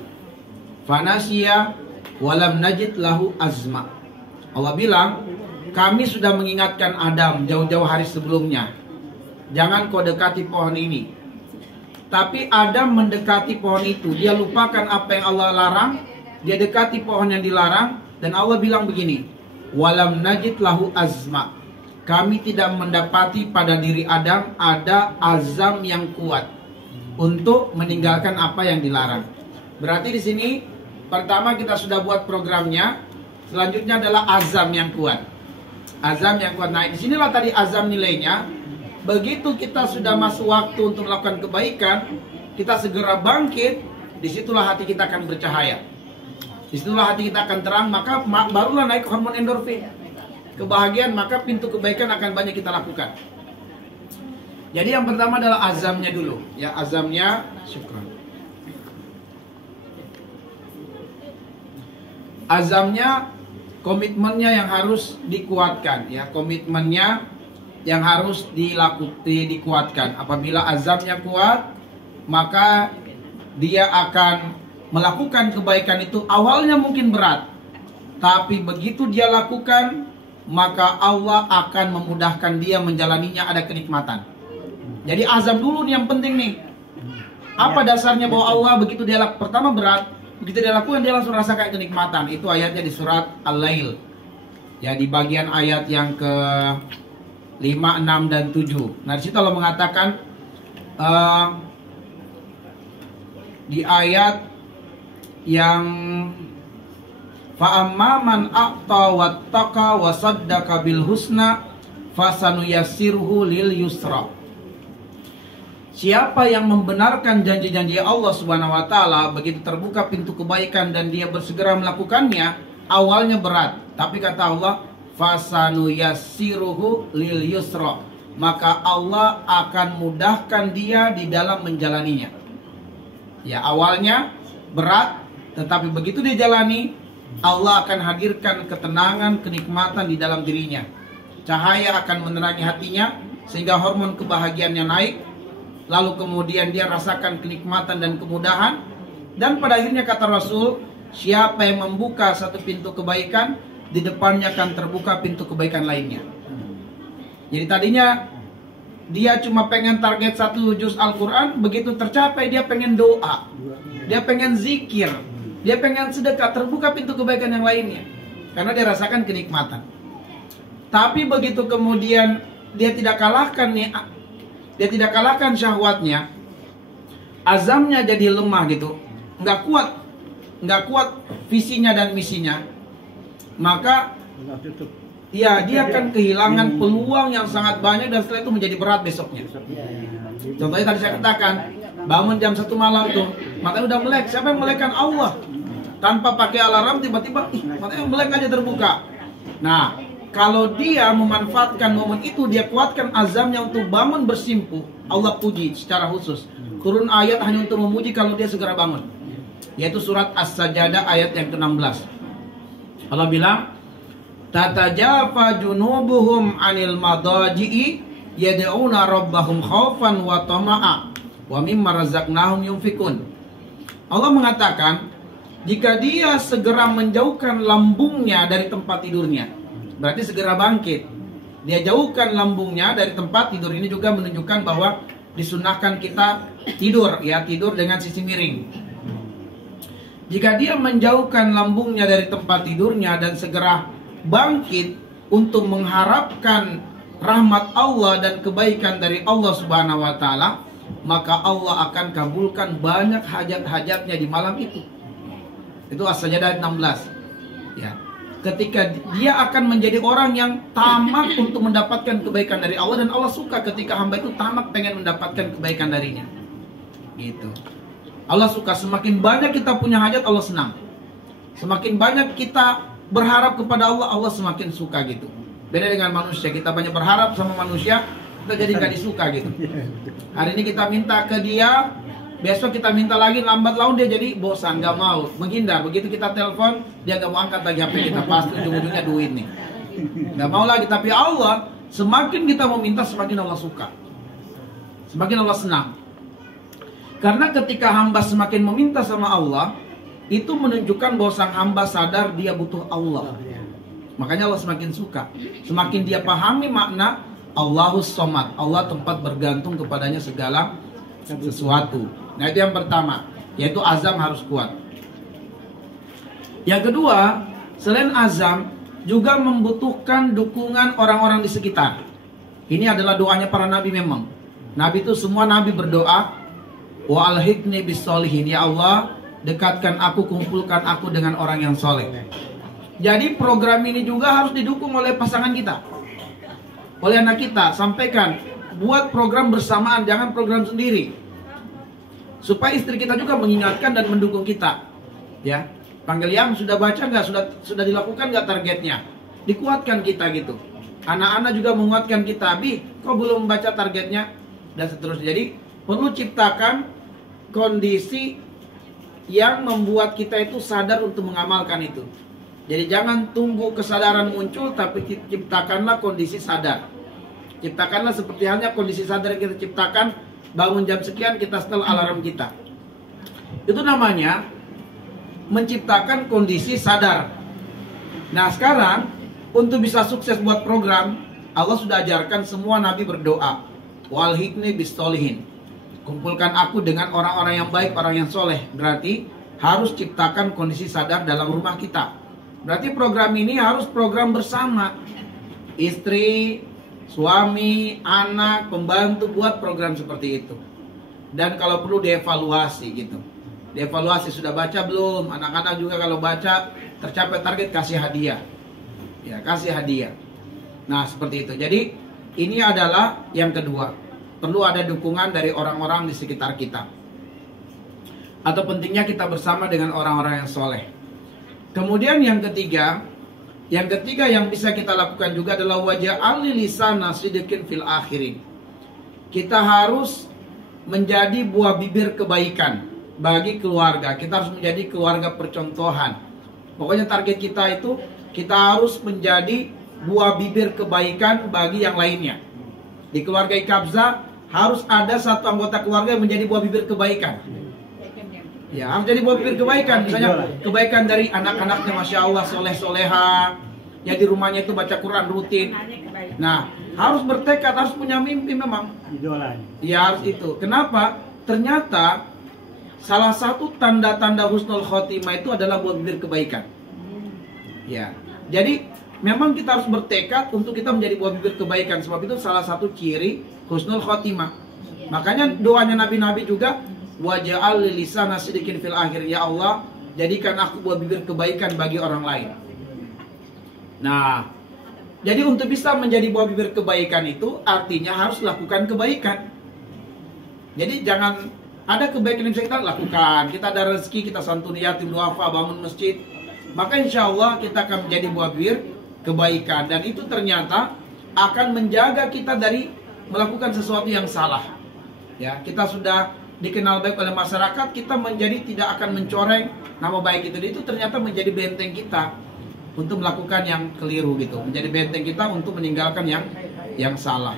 fanasiya walam najid lahu azma. Allah bilang, kami sudah mengingatkan Adam jauh-jauh hari sebelumnya, jangan kau dekati pohon ini. Tapi Adam mendekati pohon itu, dia lupakan apa yang Allah larang, dia dekati pohon yang dilarang, dan Allah bilang begini, walam najid lahu azma. Kami tidak mendapati pada diri Adam ada azam yang kuat untuk meninggalkan apa yang dilarang. Berarti di sini pertama kita sudah buat programnya, selanjutnya adalah azam yang kuat. Azam yang kuat. Nah, disinilah tadi azam nilainya. Begitu kita sudah masuk waktu untuk melakukan kebaikan, kita segera bangkit, disitulah hati kita akan bercahaya. Disitulah hati kita akan terang, maka barulah naik hormon endorfin. Kebahagiaan, maka pintu kebaikan akan banyak kita lakukan. Jadi yang pertama adalah azamnya dulu, ya, azamnya. Syukran. Azamnya, komitmennya yang harus dikuatkan, ya, komitmennya yang harus dikuatkan. Apabila azamnya kuat, maka dia akan melakukan kebaikan itu. Awalnya mungkin berat, tapi begitu dia lakukan, maka Allah akan memudahkan dia menjalaninya, ada kenikmatan. Jadi azam dulu nih yang penting nih. Apa dasarnya bahwa Allah begitu dia lakukan? Pertama berat, begitu dia lakukan dia langsung rasakan kenikmatan. Itu ayatnya di surat Al-Lail. Ya, di bagian ayat yang ke 5, 6, dan 7. Nah, di situ Allah mengatakan di ayat yang fa'amma man a'ta wattaqa wa saddaqa bil husna fasanuyassirhu lil yusra. Siapa yang membenarkan janji-janji Allah Subhanahu wa taala, begitu terbuka pintu kebaikan dan dia bersegera melakukannya, awalnya berat, tapi kata Allah fasanuyassiruhu lil yusra, maka Allah akan mudahkan dia di dalam menjalaninya. Ya, awalnya berat, tetapi begitu dia jalani, Allah akan hadirkan ketenangan, kenikmatan di dalam dirinya. Cahaya akan menerangi hatinya sehingga hormon kebahagiaannya naik. Lalu kemudian dia rasakan kenikmatan dan kemudahan. Dan pada akhirnya kata Rasul, siapa yang membuka satu pintu kebaikan, di depannya akan terbuka pintu kebaikan lainnya. Jadi tadinya dia cuma pengen target 1 juz Al-Quran, begitu tercapai dia pengen doa, dia pengen zikir, dia pengen sedekah, terbuka pintu kebaikan yang lainnya. Karena dia rasakan kenikmatan. Tapi begitu kemudian dia tidak kalahkan syahwatnya, azamnya jadi lemah gitu, nggak kuat visinya dan misinya, maka ya dia akan kehilangan peluang yang sangat banyak dan setelah itu menjadi berat besoknya. Contohnya tadi saya katakan, bangun jam 1 malam tuh, matanya udah melek. Siapa yang melekkan? Allah. Tanpa pakai alarm tiba-tiba matanya melek aja terbuka. Nah, kalau dia memanfaatkan momen itu, dia kuatkan azamnya untuk bangun bersimpuh, Allah puji secara khusus. Turun ayat hanya untuk memuji kalau dia segera bangun, yaitu surat As-Sajdah ayat yang ke-16. Allah bilang, tatajafa junubuhum anil madaji'i yad'una rabbahum khaufan wa tama'a wa mimma razaqnahum yunfikun. Allah mengatakan, jika dia segera menjauhkan lambungnya dari tempat tidurnya, berarti segera bangkit. Dia jauhkan lambungnya dari tempat tidur. Ini juga menunjukkan bahwa disunahkan kita tidur, ya, tidur dengan sisi miring. Jika dia menjauhkan lambungnya dari tempat tidurnya dan segera bangkit untuk mengharapkan rahmat Allah dan kebaikan dari Allah Subhanahu wa taala, maka Allah akan kabulkan banyak hajat-hajatnya di malam itu. Itu As-Sajdah ayat 16. Ya. Ketika dia akan menjadi orang yang tamak untuk mendapatkan kebaikan dari Allah, dan Allah suka ketika hamba itu tamak pengen mendapatkan kebaikan darinya. Gitu. Allah suka, semakin banyak kita punya hajat, Allah senang. Semakin banyak kita berharap kepada Allah, Allah semakin suka gitu. Beda dengan manusia, kita banyak berharap sama manusia, kita jadi nggak disuka gitu. Hari ini kita minta ke dia, besok kita minta lagi, lambat laun dia jadi bosan, nggak mau, menghindar. Begitu kita telepon, dia nggak mau angkat lagi HP kita, pasti ujung-ujungnya duit nih. Nggak mau lagi. Tapi Allah, semakin kita mau minta, semakin Allah suka, semakin Allah senang. Karena ketika hamba semakin meminta sama Allah, itu menunjukkan bahwa sang hamba sadar dia butuh Allah. Makanya Allah semakin suka. Semakin dia pahami makna Allahus Somad, Allah tempat bergantung kepadanya segala sesuatu. Nah, itu yang pertama, yaitu azam harus kuat. Yang kedua, selain azam, juga membutuhkan dukungan orang-orang di sekitar. Ini adalah doanya para nabi memang. Nabi itu semua nabi berdoa, wa alhiqni bis-sholihin, ya Allah, dekatkan aku, kumpulkan aku dengan orang yang soleh. Jadi program ini juga harus didukung oleh pasangan kita, oleh anak kita. Sampaikan, buat program bersamaan, jangan program sendiri, supaya istri kita juga mengingatkan dan mendukung kita. Ya, panggil yang sudah baca nggak, sudah dilakukan nggak targetnya, dikuatkan kita gitu. Anak-anak juga menguatkan kita, Bi, kok belum membaca targetnya, dan seterusnya. Jadi perlu ciptakan kondisi yang membuat kita itu sadar untuk mengamalkan itu. Jadi jangan tunggu kesadaran muncul, tapi ciptakanlah kondisi sadar. Ciptakanlah seperti halnya kondisi sadar yang kita ciptakan, bangun jam sekian kita setel alarm kita. Itu namanya menciptakan kondisi sadar. Nah, sekarang untuk bisa sukses buat program, Allah sudah ajarkan semua nabi berdoa, wal hikni bis-sholihin, kumpulkan aku dengan orang-orang yang baik, orang yang soleh. Berarti harus ciptakan kondisi sadar dalam rumah kita. Berarti program ini harus program bersama. Istri, suami, anak, pembantu buat program seperti itu. Dan kalau perlu dievaluasi gitu. Dievaluasi, sudah baca belum? Anak-anak juga kalau baca tercapai target, kasih hadiah. Ya, kasih hadiah. Nah, seperti itu. Jadi ini adalah yang kedua. Perlu ada dukungan dari orang-orang di sekitar kita. Atau pentingnya kita bersama dengan orang-orang yang soleh. Kemudian yang ketiga yang bisa kita lakukan juga adalah waja'alni lisana sidqin fil akhirin. Kita harus menjadi buah bibir kebaikan bagi keluarga. Kita harus menjadi keluarga percontohan. Pokoknya target kita itu, kita harus menjadi buah bibir kebaikan bagi yang lainnya. Di keluarga Ikabza harus ada satu anggota keluarga yang menjadi buah bibir kebaikan. Ya, harus jadi buah bibir kebaikan. Misalnya kebaikan dari anak-anaknya, Masya Allah, soleh-soleha, ya di rumahnya itu baca Quran rutin. Nah, harus bertekad, harus punya mimpi memang. Ya, harus itu. Kenapa? Ternyata salah satu tanda-tanda husnul khotimah itu adalah buah bibir kebaikan. Ya, jadi memang kita harus bertekad untuk kita menjadi buah bibir kebaikan. Sebab itu salah satu ciri husnul khotimah. Makanya doanya nabi-nabi juga, waja'al lisana sidqin fil akhir, ya Allah, jadikan aku buah bibir kebaikan bagi orang lain. Nah, jadi untuk bisa menjadi buah bibir kebaikan itu artinya harus lakukan kebaikan. Jadi jangan ada kebaikan yang bisa kita lakukan. Kita ada rezeki, kita santuni yatim duafa, bangun masjid, maka insya Allah kita akan menjadi buah bibir kebaikan. Dan itu ternyata akan menjaga kita dari melakukan sesuatu yang salah. Ya, kita sudah dikenal baik oleh masyarakat, kita menjadi tidak akan mencoreng nama baik itu. Itu ternyata menjadi benteng kita untuk melakukan yang keliru gitu. Menjadi benteng kita untuk meninggalkan yang salah.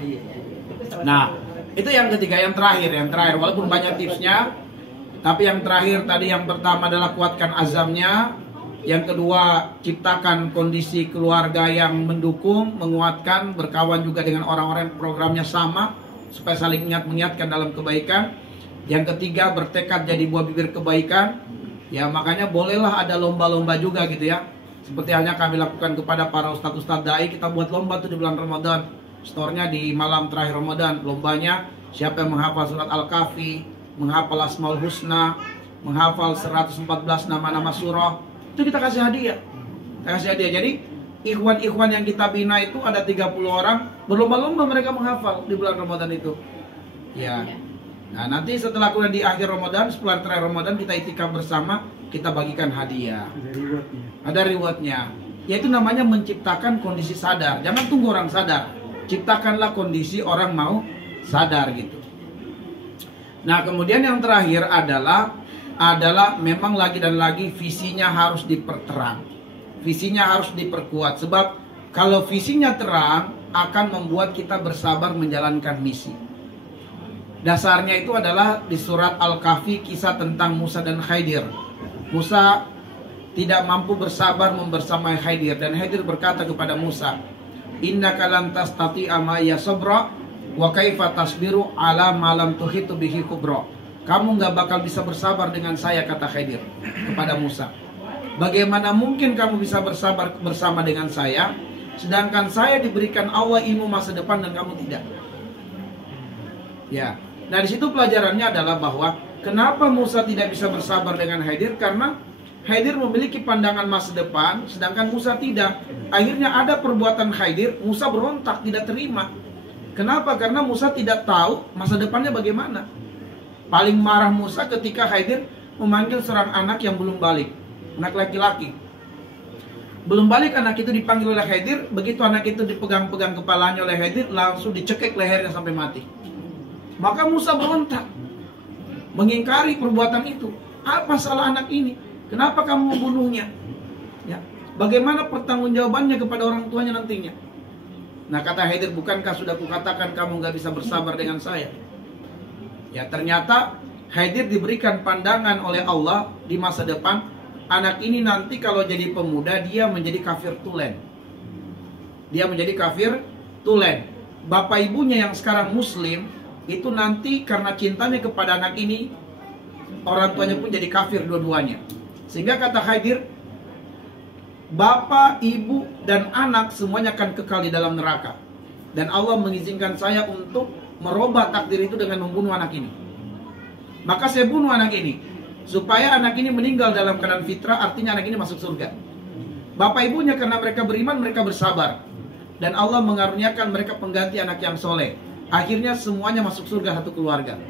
Nah, itu yang ketiga, yang terakhir. Walaupun banyak tipsnya, tapi yang terakhir tadi, yang pertama adalah kuatkan azamnya. Yang kedua, ciptakan kondisi keluarga yang mendukung, menguatkan, berkawan juga dengan orang-orang yang programnya sama. supaya saling mengingatkan dalam kebaikan. Yang ketiga, bertekad jadi buah bibir kebaikan. Ya, makanya bolehlah ada lomba-lomba juga gitu ya. Seperti halnya kami lakukan kepada para ustadz-ustadz dai, kita buat lomba tuh di bulan Ramadan. Store-nya di malam terakhir Ramadan. Lombanya siapa yang menghafal surat Al-Kahfi, menghafal Asmaul Husna, menghafal 114 nama-nama surah, itu kita kasih hadiah. Kita kasih hadiah. Jadi ikhwan-ikhwan yang kita bina itu ada 30 orang, berlomba-lomba mereka menghafal di bulan Ramadan itu. Ya. Nah, nanti setelah kemudian di akhir Ramadan, 10 hari terakhir Ramadan, kita itikaf bersama, kita bagikan hadiah. Ada rewardnya. Yaitu namanya menciptakan kondisi sadar. Jangan tunggu orang sadar. Ciptakanlah kondisi orang mau sadar gitu. Nah, kemudian yang terakhir adalah memang lagi dan lagi visinya harus diperterang. Visinya harus diperkuat. Sebab kalau visinya terang, akan membuat kita bersabar menjalankan misi. Dasarnya itu adalah di surat Al-Kahfi, kisah tentang Musa dan Khidir. Musa tidak mampu bersabar membersamai Khidir, dan Khidir berkata kepada Musa, "Innaka lan tastati'a ma'iya sabra wa kaifa tasbiru ala ma lam tuhitu bihi kubra." Kamu nggak bakal bisa bersabar dengan saya, kata Khidir kepada Musa. Bagaimana mungkin kamu bisa bersabar bersama dengan saya, sedangkan saya diberikan Allah ilmu masa depan dan kamu tidak? Ya. Nah, di situ pelajarannya adalah bahwa kenapa Musa tidak bisa bersabar dengan Khidir, karena Khidir memiliki pandangan masa depan, sedangkan Musa tidak. Akhirnya ada perbuatan Khidir, Musa berontak, tidak terima. Kenapa? Karena Musa tidak tahu masa depannya bagaimana. Paling marah Musa ketika Khidir memanggil seorang anak yang belum balik, anak laki-laki. Belum balik anak itu dipanggil oleh Khidir, begitu anak itu dipegang-pegang kepalanya oleh Khidir, langsung dicekik lehernya sampai mati. Maka Musa berontak, mengingkari perbuatan itu. Apa salah anak ini? Kenapa kamu membunuhnya? Ya, bagaimana pertanggungjawabannya kepada orang tuanya nantinya? Nah, kata Khidir, bukankah sudah kukatakan kamu nggak bisa bersabar dengan saya? Ya, ternyata Khidir diberikan pandangan oleh Allah di masa depan. Anak ini nanti kalau jadi pemuda, dia menjadi kafir tulen. Dia menjadi kafir tulen. Bapak ibunya yang sekarang muslim, itu nanti karena cintanya kepada anak ini, orang tuanya pun jadi kafir dua-duanya. Sehingga kata Khidir, bapak, ibu, dan anak semuanya akan kekal di dalam neraka. Dan Allah mengizinkan saya untuk merubah takdir itu dengan membunuh anak ini. Maka saya bunuh anak ini, supaya anak ini meninggal dalam keadaan fitrah, artinya anak ini masuk surga. Bapak ibunya karena mereka beriman, mereka bersabar. Dan Allah mengaruniakan mereka pengganti anak yang soleh. Akhirnya semuanya masuk surga satu keluarga.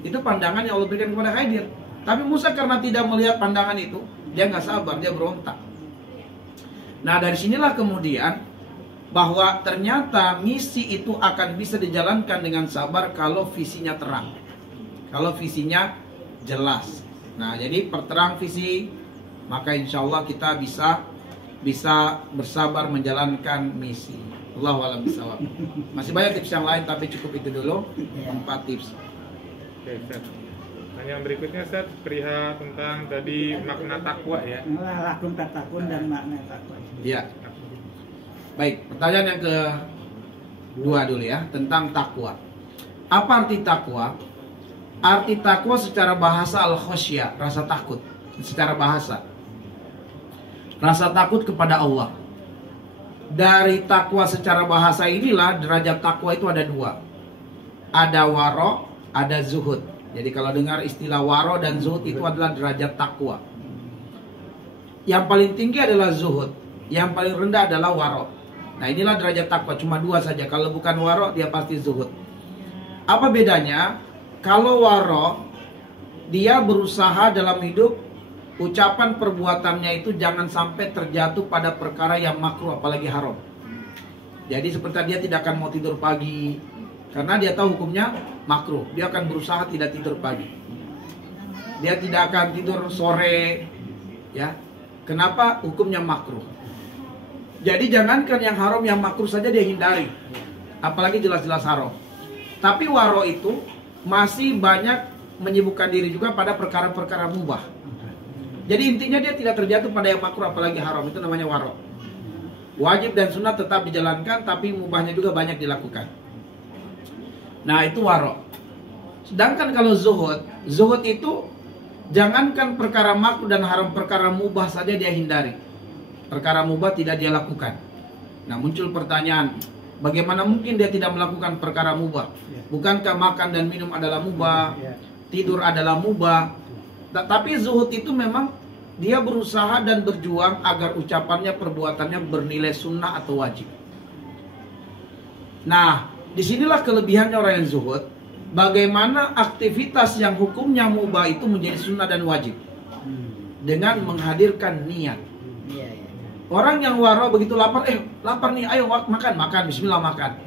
Itu pandangan yang Allah berikan kepada Khidir. Tapi Musa karena tidak melihat pandangan itu, dia nggak sabar, dia berontak. Nah, dari sinilah kemudian bahwa ternyata misi itu akan bisa dijalankan dengan sabar kalau visinya terang, kalau visinya jelas. Nah, jadi perterang visi, maka insya Allah kita bisa bersabar menjalankan misi. Allahu a'lam bishawab. Masih banyak tips yang lain, tapi cukup itu dulu. 4 tips. Oke, Ustaz. Nah, yang berikutnya Ustaz, perihal tentang tadi makna takwa ya. Lakum tatakun dan makna takwa. Iya. Baik, pertanyaan yang kedua dulu ya, tentang takwa. Apa arti takwa? Arti takwa secara bahasa al-khosyah, rasa takut. Secara bahasa, rasa takut kepada Allah. Dari takwa secara bahasa inilah derajat takwa itu ada 2. Ada waro, ada zuhud. Jadi kalau dengar istilah waro dan zuhud itu adalah derajat takwa. Yang paling tinggi adalah zuhud, yang paling rendah adalah waro. Nah, inilah derajat takwa, cuma 2 saja. Kalau bukan waro, dia pasti zuhud. Apa bedanya? Kalau waro, dia berusaha dalam hidup, ucapan perbuatannya itu jangan sampai terjatuh pada perkara yang makruh, apalagi haram. Jadi seperti dia tidak akan mau tidur pagi karena dia tahu hukumnya makruh. Dia akan berusaha tidak tidur pagi. Dia tidak akan tidur sore, ya. Kenapa? Hukumnya makruh. Jadi jangankan yang haram, yang makruh saja dia hindari, apalagi jelas-jelas haram. Tapi waro itu masih banyak menyibukkan diri juga pada perkara-perkara mubah. Jadi intinya dia tidak terjatuh pada yang makruh apalagi haram. Itu namanya waro. Wajib dan sunat tetap dijalankan, tapi mubahnya juga banyak dilakukan. Nah, itu waro. Sedangkan kalau zuhud, zuhud itu jangankan perkara makruh dan haram, perkara mubah saja dia hindari. Perkara mubah tidak dia lakukan. Nah, muncul pertanyaan, bagaimana mungkin dia tidak melakukan perkara mubah? Bukankah makan dan minum adalah mubah, tidur adalah mubah? Tapi zuhud itu memang dia berusaha dan berjuang agar ucapannya, perbuatannya bernilai sunnah atau wajib. Nah, disinilah kelebihannya orang yang zuhud. Bagaimana aktivitas yang hukumnya mubah itu menjadi sunnah dan wajib dengan menghadirkan niat. Orang yang waro begitu lapar, lapar nih, ayo makan, bismillah makan.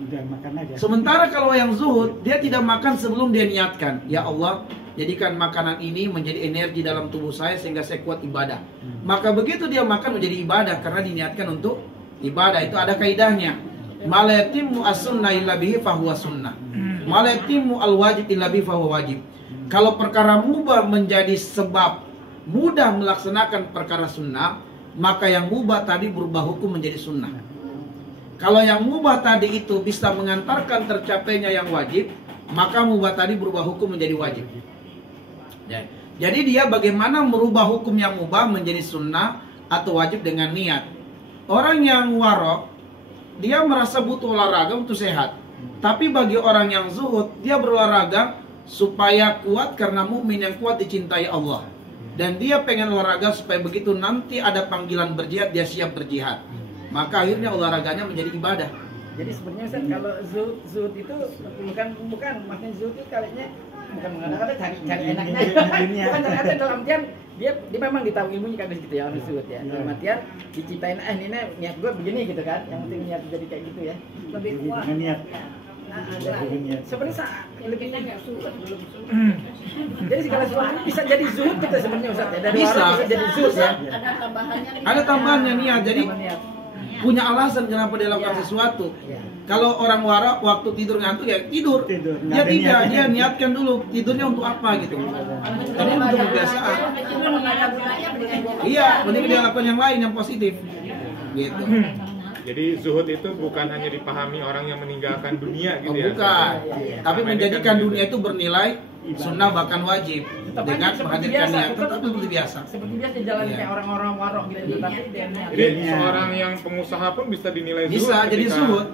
Sementara kalau yang zuhud, dia tidak makan sebelum dia niatkan, ya Allah, jadikan makanan ini menjadi energi dalam tubuh saya sehingga saya kuat ibadah. Maka begitu dia makan menjadi ibadah karena diniatkan untuk ibadah. Itu ada kaidahnya. Malayatimmu as-sunnah illa bihi fahuwa sunnah. Malayatimmu al-wajib illa bihi fahuwa wajib. Kalau perkara mubah menjadi sebab mudah melaksanakan perkara sunnah, maka yang mubah tadi berubah hukum menjadi sunnah. Kalau yang mubah tadi itu bisa mengantarkan tercapainya yang wajib, maka mubah tadi berubah hukum menjadi wajib. Jadi dia bagaimana merubah hukum yang mubah menjadi sunnah atau wajib dengan niat. Orang yang waro, dia merasa butuh olahraga untuk sehat. Tapi bagi orang yang zuhud, dia berolahraga supaya kuat karena mukmin yang kuat dicintai Allah. Dan dia pengen olahraga supaya begitu nanti ada panggilan berjihad, dia siap berjihad. Maka akhirnya olahraganya menjadi ibadah. Jadi sebenarnya Ustaz, kalau zuhud itu bukan maksudnya zuhud itu kalinya bukan mengada-ngada cari enaknya. Bukan cari dalam artian dia memang ditahu ilmunya kan gitu ya, orang zuhud ya. Dalam artian diciptain ini niat gue begini gitu kan. Yang penting niat jadi kayak gitu ya. Lebih kuat. Niat. Sebenarnya lebihnya nggak zuhud belum zuhud. Jadi segala sesuatu bisa jadi zuhud kita sebenarnya Ustaz ya. Dari bisa jadi zuhud ya. Ada tambahannya niat. Jadi punya alasan kenapa dia lakukan sesuatu. Kalau orang wara waktu tidur ngantuk ya tidur. Dia tidak, dia niatkan dulu tidurnya untuk apa gitu. Jadi untuk kebiasaan. Iya, mending dia lakukan yang lain yang positif. Gitu. Jadi zuhud itu bukan hanya dipahami orang yang meninggalkan dunia gitu ya. Bukan. Tapi menjadikan dunia itu bernilai sunnah bahkan wajib dengan menghadirkan niat itu seperti biasa. Seperti biasa jalan kayak orang-orang warok gitu tapi dia niat. Jadi seorang yang pengusaha pun bisa dinilai zuhud. Bisa jadi zuhud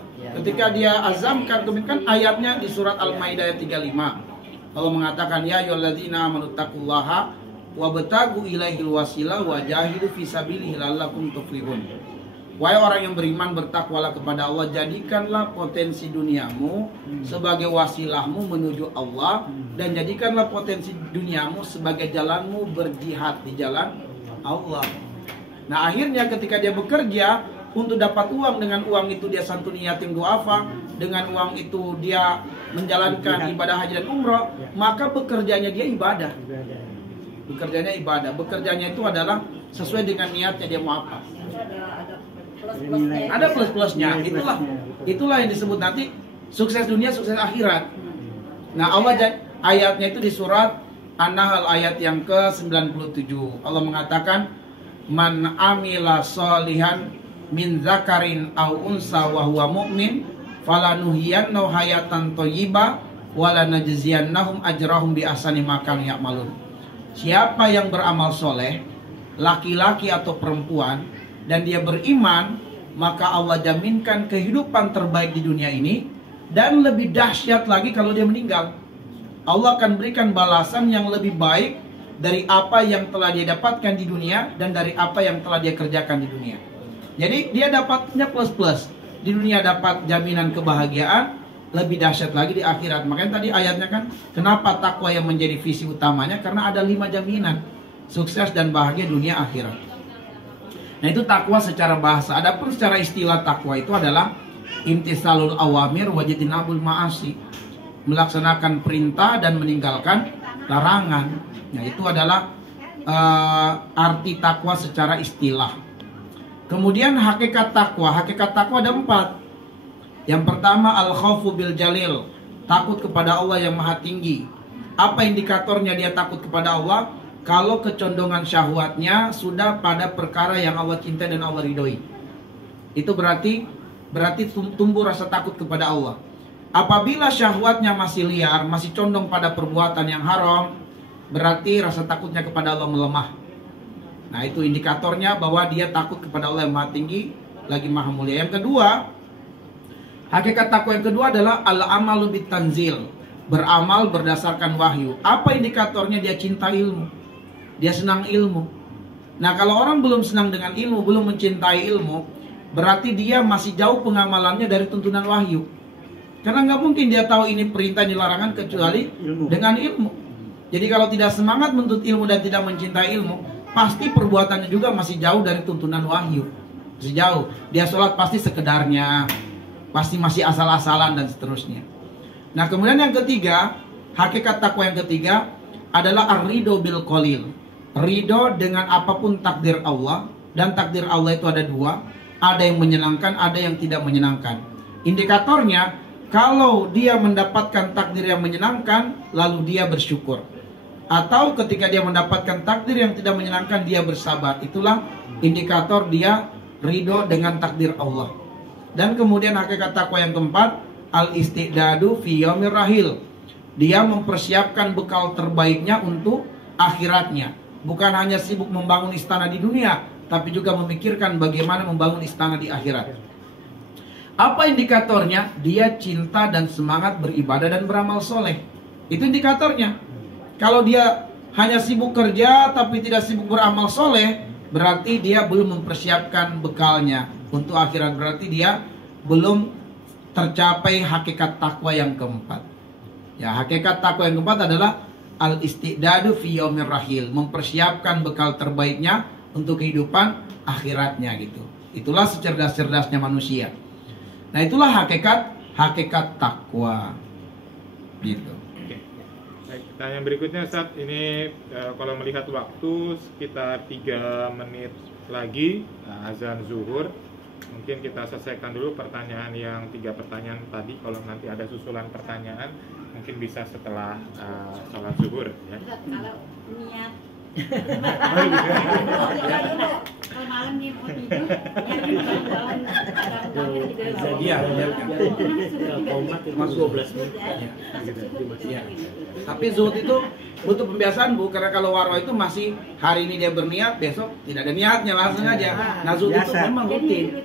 ketika dia azamkan. Kan ayatnya di surat Al-Maidah ayat 35. Allah mengatakan ya ayyuhalladzina amanu taqullaha wabtagu ilaihil wasilah wajahidu fisabilihi la'allakum tuflihun. Wahai orang yang beriman, bertakwalah kepada Allah, jadikanlah potensi duniamu sebagai wasilahmu menuju Allah, dan jadikanlah potensi duniamu sebagai jalanmu berjihad di jalan Allah. Nah akhirnya ketika dia bekerja untuk dapat uang, dengan uang itu dia santuni yatim duafa, dengan uang itu dia menjalankan ibadah haji dan umroh, maka bekerjanya dia ibadah. Bekerjanya ibadah, bekerjanya itu adalah sesuai dengan niatnya dia mau apa. Ada plus-plusnya. Itulah yang disebut nanti sukses dunia, sukses akhirat. Nah, Allah ayatnya itu di surat An-Nahl ayat yang ke-97. Allah mengatakan, "Man amila sholihan min zakarin aw unsa wa huwa mu'min, falanuhyiyannahu hayatan thayyibah wa lanajziyannahum ajrahum bi ahsani ma kanu ya'malun." Siapa yang beramal soleh, laki-laki atau perempuan, dan dia beriman, maka Allah jaminkan kehidupan terbaik di dunia ini, dan lebih dahsyat lagi kalau dia meninggal. Allah akan berikan balasan yang lebih baik dari apa yang telah dia dapatkan di dunia dan dari apa yang telah dia kerjakan di dunia. Jadi dia dapatnya plus-plus. Di dunia dapat jaminan kebahagiaan, lebih dahsyat lagi di akhirat. Makanya tadi ayatnya kan, kenapa takwa yang menjadi visi utamanya? Karena ada 5 jaminan sukses dan bahagia dunia akhirat. Nah itu takwa secara bahasa. Adapun secara istilah takwa itu adalah imtisalul awamir wajtinabul ma'asi, melaksanakan perintah dan meninggalkan larangan. Nah itu adalah arti takwa secara istilah. Kemudian hakikat takwa ada 4. Yang pertama al-khaufu bil jalil, takut kepada Allah yang maha tinggi. Apa indikatornya dia takut kepada Allah? Kalau kecondongan syahwatnya sudah pada perkara yang Allah cintai dan Allah ridhoi. Itu berarti tumbuh rasa takut kepada Allah. Apabila syahwatnya masih liar, masih condong pada perbuatan yang haram, berarti rasa takutnya kepada Allah melemah. Nah, itu indikatornya bahwa dia takut kepada Allah yang maha tinggi, lagi maha mulia. Yang kedua, hakikat takwa yang kedua adalah al-amalu bitanzil, beramal berdasarkan wahyu. Apa indikatornya? Dia cinta ilmu, dia senang ilmu. Nah, kalau orang belum senang dengan ilmu, belum mencintai ilmu, berarti dia masih jauh pengamalannya dari tuntunan wahyu. Karena nggak mungkin dia tahu ini perintah, ini larangan kecuali dengan ilmu. Jadi kalau tidak semangat menuntut ilmu dan tidak mencintai ilmu, pasti perbuatannya juga masih jauh dari tuntunan wahyu. Masih jauh. Dia sholat pasti sekedarnya, pasti masih asal-asalan dan seterusnya. Nah, kemudian yang ketiga, hakikat takwa yang ketiga adalah ar-ridho bil qalil. Ridho dengan apapun takdir Allah, dan takdir Allah itu ada dua, ada yang menyenangkan, ada yang tidak menyenangkan. Indikatornya, kalau dia mendapatkan takdir yang menyenangkan, lalu dia bersyukur. Atau ketika dia mendapatkan takdir yang tidak menyenangkan, dia bersabar. Itulah indikator dia ridho dengan takdir Allah. Dan kemudian hakikat takwa yang keempat, al-istidadu fi yaumir rahil. Dia mempersiapkan bekal terbaiknya untuk akhiratnya. Bukan hanya sibuk membangun istana di dunia, tapi juga memikirkan bagaimana membangun istana di akhirat. Apa indikatornya? Dia cinta dan semangat beribadah dan beramal soleh. Itu indikatornya. Kalau dia hanya sibuk kerja tapi tidak sibuk beramal soleh, berarti dia belum mempersiapkan bekalnya untuk akhirat. Berarti dia belum tercapai hakikat takwa yang keempat. Ya, hakikat takwa yang keempat adalah al-istidadu fi yaumir rahil, mempersiapkan bekal terbaiknya untuk kehidupan akhiratnya gitu. Itulah secerdas-cerdasnya manusia. Nah, itulah hakikat takwa gitu. Baik, pertanyaan berikutnya Ustaz, ini kalau melihat waktu sekitar 3 menit lagi azan zuhur. Mungkin kita selesaikan dulu pertanyaan yang 3 pertanyaan tadi. Kalau nanti ada susulan pertanyaan mungkin bisa setelah sholat zuhur ya. Kalau niat kalau malam nih mau tidur Iya, Mas 12 menit. ya. Tapi zuhud itu butuh pembiasaan, Bu, karena kalau warwa itu masih hari ini dia berniat, besok tidak ada niatnya, langsung aja. Nah, zuhud itu memang rutin.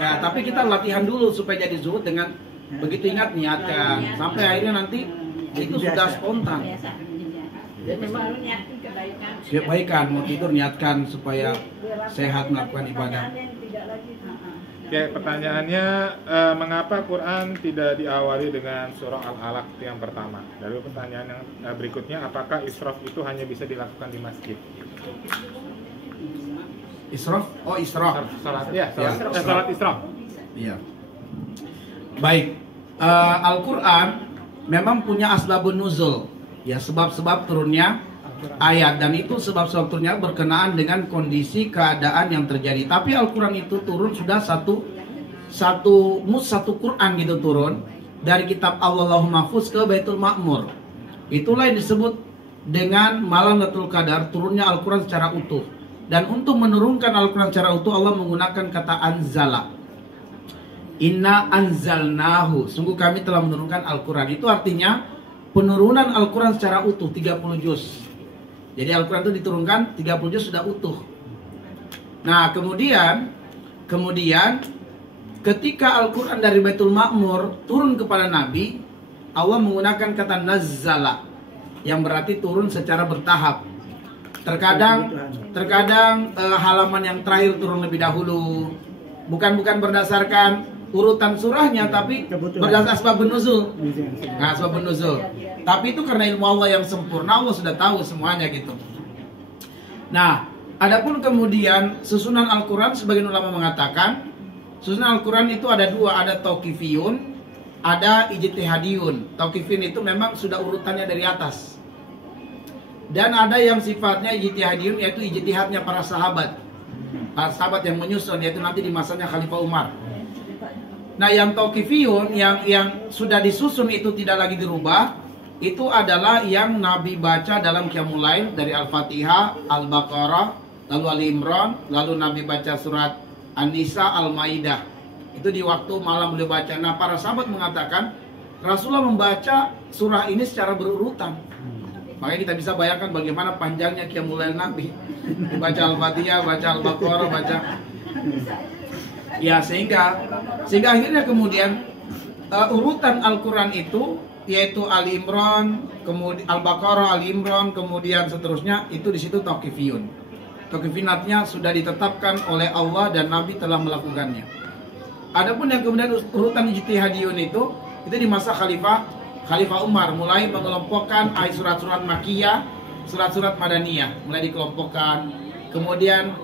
Ya, tapi kita latihan dulu supaya jadi zuhud dengan begitu ingat niatkan, sampai akhirnya nanti itu sudah spontan. Dan memang niatin kebaikan. Kebaikan, mau tidur niatkan supaya sehat melakukan ibadah. Oke, pertanyaannya mengapa Quran tidak diawali dengan surah Al-Alaq yang pertama? Lalu pertanyaan yang berikutnya, apakah israf itu hanya bisa dilakukan di masjid? Israf? Oh, israf. Salat ya, salat israf. Iya. Baik. Al-Quran memang punya asbabun nuzul, ya, sebab-sebab turunnya ayat, dan itu sebab-sebab turunnya berkenaan dengan kondisi keadaan yang terjadi. Tapi Al-Quran itu turun sudah satu Quran gitu, turun dari kitab Allahul Mahfuz ke Baitul Ma'mur. Itulah yang disebut dengan malam Lailatul Qadar, turunnya Al-Quran secara utuh. Dan untuk menurunkan Al-Quran secara utuh, Allah menggunakan kata anzala. Inna anzalnahu, sungguh kami telah menurunkan Al-Quran. Itu artinya penurunan Al-Quran secara utuh, 30 juz. Jadi Al-Quran itu diturunkan 30 juz sudah utuh. Nah, kemudian ketika Al-Quran dari Baitul Ma'mur turun kepada Nabi, Allah menggunakan kata nazzala, yang berarti turun secara bertahap. Terkadang halaman yang terakhir turun lebih dahulu. Bukan berdasarkan urutan surahnya, tapi berdasarkan asbabun nuzul. Nah, asbabun nuzul. Tapi itu karena ilmu Allah yang sempurna, Allah sudah tahu semuanya gitu. Nah, adapun kemudian susunan Al-Quran, sebagian ulama mengatakan susunan Al-Quran itu ada dua, ada tauqifiyun, ada ijtihadiyun. Tauqifiyun itu memang sudah urutannya dari atas. Dan ada yang sifatnya ijtihadiyun, yaitu ijtihadnya para sahabat. Para sahabat yang menyusun, yaitu nanti di masanya Khalifah Umar. Nah, yang tauqifiyun, yang sudah disusun itu tidak lagi dirubah, itu adalah yang Nabi baca dalam Qiyamul Lail dari Al-Fatihah, Al-Baqarah, lalu Ali Imran, lalu Nabi baca surat An-Nisa, Al-Maidah. Itu di waktu malam beliau baca. Nah, para sahabat mengatakan Rasulullah membaca surah ini secara berurutan. Makanya kita bisa bayangkan bagaimana panjangnya qiyamul lail Nabi. Baca Al-Fatihah, baca Al-Baqarah, baca. Ya, sehingga akhirnya kemudian urutan Al-Qur'an itu yaitu Ali Imran, kemudian Al-Baqarah, Ali Imran, kemudian seterusnya itu di situ tauqifiyun. Tauqifinatnya sudah ditetapkan oleh Allah dan Nabi telah melakukannya. Adapun yang kemudian urutan ijtihadiyun itu di masa Khalifah Umar mulai mengelompokkan surat-surat Makkiyah, surat-surat Madaniyah mulai dikelompokkan. Kemudian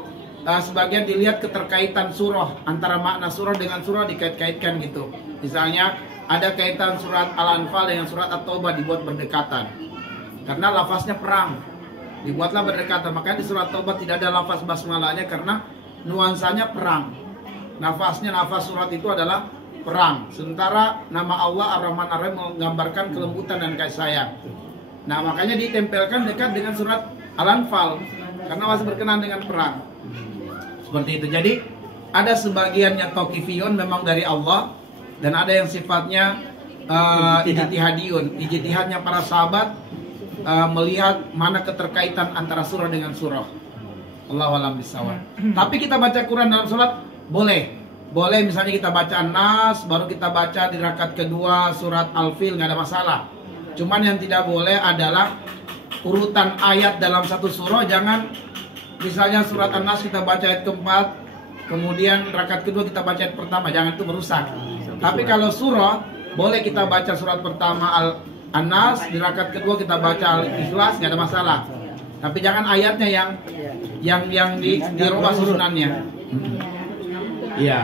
sebagian dilihat keterkaitan surah, antara makna surah dengan surah dikait-kaitkan gitu. Misalnya ada kaitan surat Al-Anfal dengan surat At-Taubah dibuat berdekatan. Karena lafaznya perang. Dibuatlah berdekatan. Makanya di surat Taubah tidak ada lafaz basmalahnya karena nuansanya perang. Nafas surat itu adalah perang. Sementara nama Allah Ar-Rahman Ar-Rahim menggambarkan kelembutan dan kasih sayang. Nah, makanya ditempelkan dekat dengan surat Al-Anfal karena masih berkenaan dengan perang. Seperti itu. Jadi ada sebagiannya tauqifiyun memang dari Allah dan ada yang sifatnya ijtihadiyun. Ijtihadnya para sahabat melihat mana keterkaitan antara surah dengan surah. Allahu a'lam bishawab. Tapi kita baca Quran dalam salat boleh. Boleh misalnya kita baca An-Nas, baru kita baca di rakaat kedua surat Al-Fil, nggak ada masalah. Cuman yang tidak boleh adalah urutan ayat dalam satu surah. Jangan misalnya surat An-Nas kita baca ayat keempat, kemudian rakaat kedua kita baca ayat pertama. Jangan, itu merusak. Tapi kalau surah, boleh kita baca surat pertama An-Nas, di rakaat kedua kita baca Al-Ikhlas, nggak ada masalah. Tapi jangan ayatnya yang dirubah susunannya. Iya.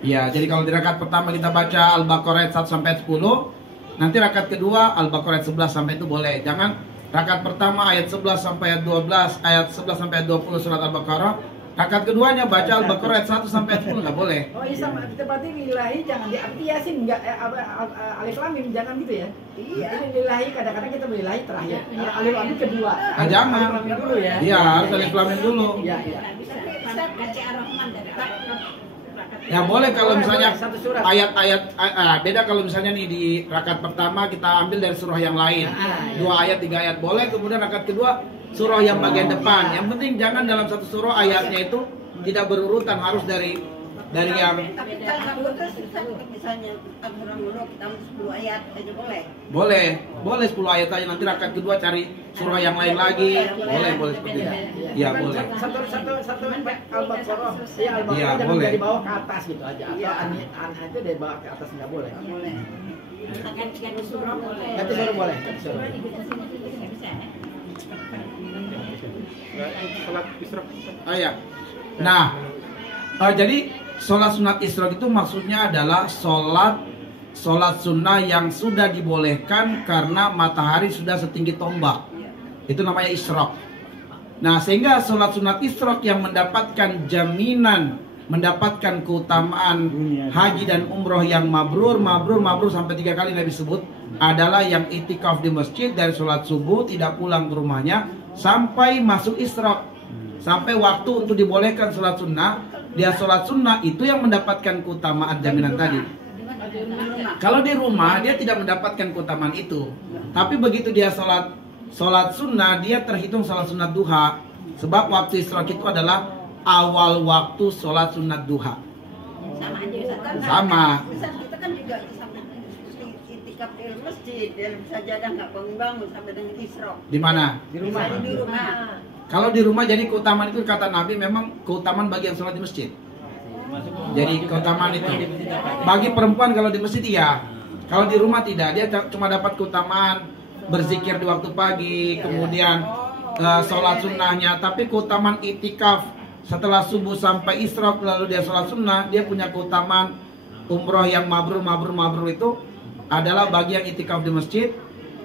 Ya, jadi kalau di rakaat pertama kita baca Al-Baqarah ayat 1 sampai 10, nanti rakaat kedua Al-Baqarah ayat 11 sampai itu boleh. Jangan rakaat pertama ayat 11 sampai ayat 12, ayat 11 sampai ayat 20 surat Al-Baqarah. Rakaat keduanya baca Al-Baqarah ayat 1 sampai ayat 10, enggak boleh. Oh iya, sama berarti lillahi jangan diarti yasin, enggak alif lam mim, jangan gitu ya. Iya. Ini lillahi kadang-kadang kita lillahi terakhir. Alif lam mim kedua. Jangan. Alif lam mim dulu ya. Iya, harus alif lam mim dulu. Iya, iya. Bisa baca Ar-Rahman dari Ya boleh kalau misalnya satu surat. ayat-ayat beda kalau misalnya nih di rakaat pertama kita ambil dari surah yang lain. 2 ayat, 3 ayat boleh, kemudian rakaat kedua surah yang bagian depan. Yang penting jangan dalam satu surah ayatnya itu tidak berurutan, harus dari yang Tapi kalau misalnya Al-Quran dulu kita 10 ayat aja boleh. boleh 10 ayat aja, nanti rakaat kedua cari surah yang lain lagi. Boleh seperti itu. Iya, boleh. Satu Al-Baqarah. Iya, Al-Baqarah Iya, jangan boleh. dari bawah ke atas gitu aja. Atau an itu dari bawah ke atas enggak boleh. Boleh. Ganti surah boleh. Ganti surah boleh, ganti surah. Salat Isra. Ya. Nah, jadi sholat sunat isyraq itu maksudnya adalah sholat sunnah yang sudah dibolehkan karena matahari sudah setinggi tombak. Itu namanya isyraq. Nah, sehingga sholat sunat isyraq yang mendapatkan jaminan, mendapatkan keutamaan haji dan umroh yang mabrur sampai 3 kali Nabi sebut, adalah yang itikaf di masjid dari sholat subuh tidak pulang ke rumahnya sampai masuk isyraq, sampai waktu untuk dibolehkan sholat sunnah. Dia sholat sunnah itu yang mendapatkan keutamaan jaminan tadi. Kalau di rumah dia tidak mendapatkan keutamaan itu. Tapi begitu dia sholat sunnah, dia terhitung sholat sunnah duha. Sebab waktu isyraq itu adalah awal waktu sholat sunnah duha. Sama aja Ustaz. Sama. Ustaz, kita kan juga sampai itikaf di masjid, dalam sajadah nggak bangun sampai dengan isyraq. Di mana? Di rumah. Di rumah. Kalau di rumah jadi keutamaan itu kata Nabi memang keutamaan bagi yang sholat di masjid. Jadi keutamaan itu bagi perempuan kalau di masjid iya. Kalau di rumah tidak, dia cuma dapat keutamaan berzikir di waktu pagi, kemudian sholat sunnahnya. Tapi keutamaan itikaf setelah subuh sampai isyraq lalu dia sholat sunnah, dia punya keutamaan umroh yang mabrur itu adalah bagi yang itikaf di masjid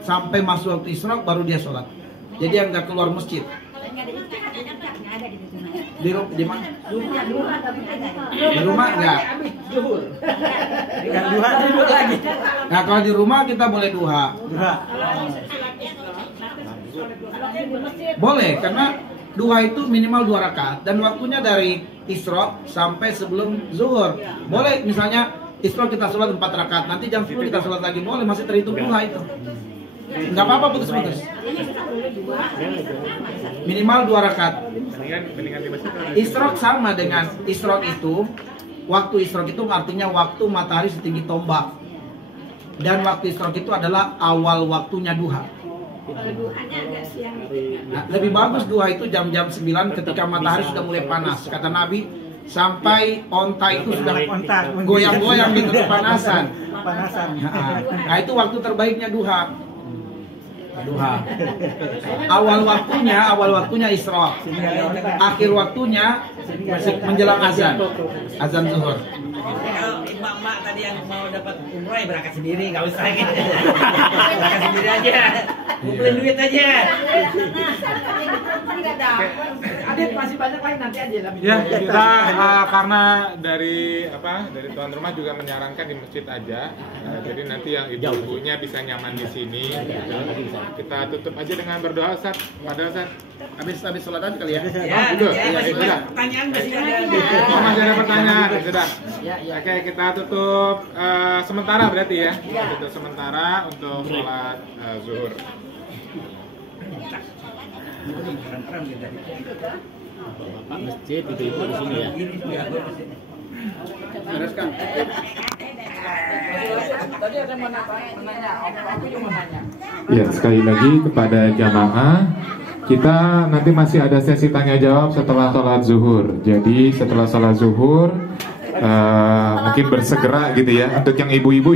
sampai masuk waktu isyraq baru dia sholat. Jadi yang nggak keluar masjid. Di mana? Di rumah enggak. Duha lagi. Nah, kalau di rumah kita boleh duha. Boleh, karena duha itu minimal 2 rakaat dan waktunya dari isyraq sampai sebelum zuhur. Boleh misalnya isyraq kita sholat 4 rakaat, nanti jam 10 kita sholat lagi, boleh, masih terhitung duha itu. Nggak apa-apa putus-putus. Minimal 2 rakaat. Isyraq sama dengan isyraq itu, waktu isyraq itu artinya waktu matahari setinggi tombak. Dan waktu isyraq itu adalah awal waktunya duha. Nah, lebih bagus duha itu jam-jam 9 ketika matahari sudah mulai panas. Kata Nabi, sampai onta itu sudah goyang-goyang gitu kepanasan. Nah, itu waktu terbaiknya duha. Awal waktunya isyraq. Akhir waktunya menjelang azan zuhur. Kalau emak-emak tadi yang mau dapat umroh ya berangkat sendiri, nggak usah gitu. Berangkat sendiri aja, kumpulin duit aja. Adit masih banyak lagi, nanti aja lah. Ya, kita karena dari tuan rumah juga menyarankan di masjid aja. Jadi nanti yang ibu-ibunya bisa nyaman di sini. Kita tutup aja dengan berdoa, Ustaz. Ustaz. Habis sholat aja kali ya. Masih banyak pertanyaan, masih ada. Oh, masih ada pertanyaan, sudah. Oke, kita tutup sementara berarti ya. Tutup sementara untuk sholat zuhur. Bapak masjid ibu-ibu di sini ya. Bereskan. Tadi ada mau nanya, aku juga mau nanya. Ya, sekali lagi kepada jamaah, kita nanti masih ada sesi tanya jawab setelah sholat zuhur. Jadi setelah sholat zuhur mungkin bersegera gitu ya untuk yang ibu-ibu.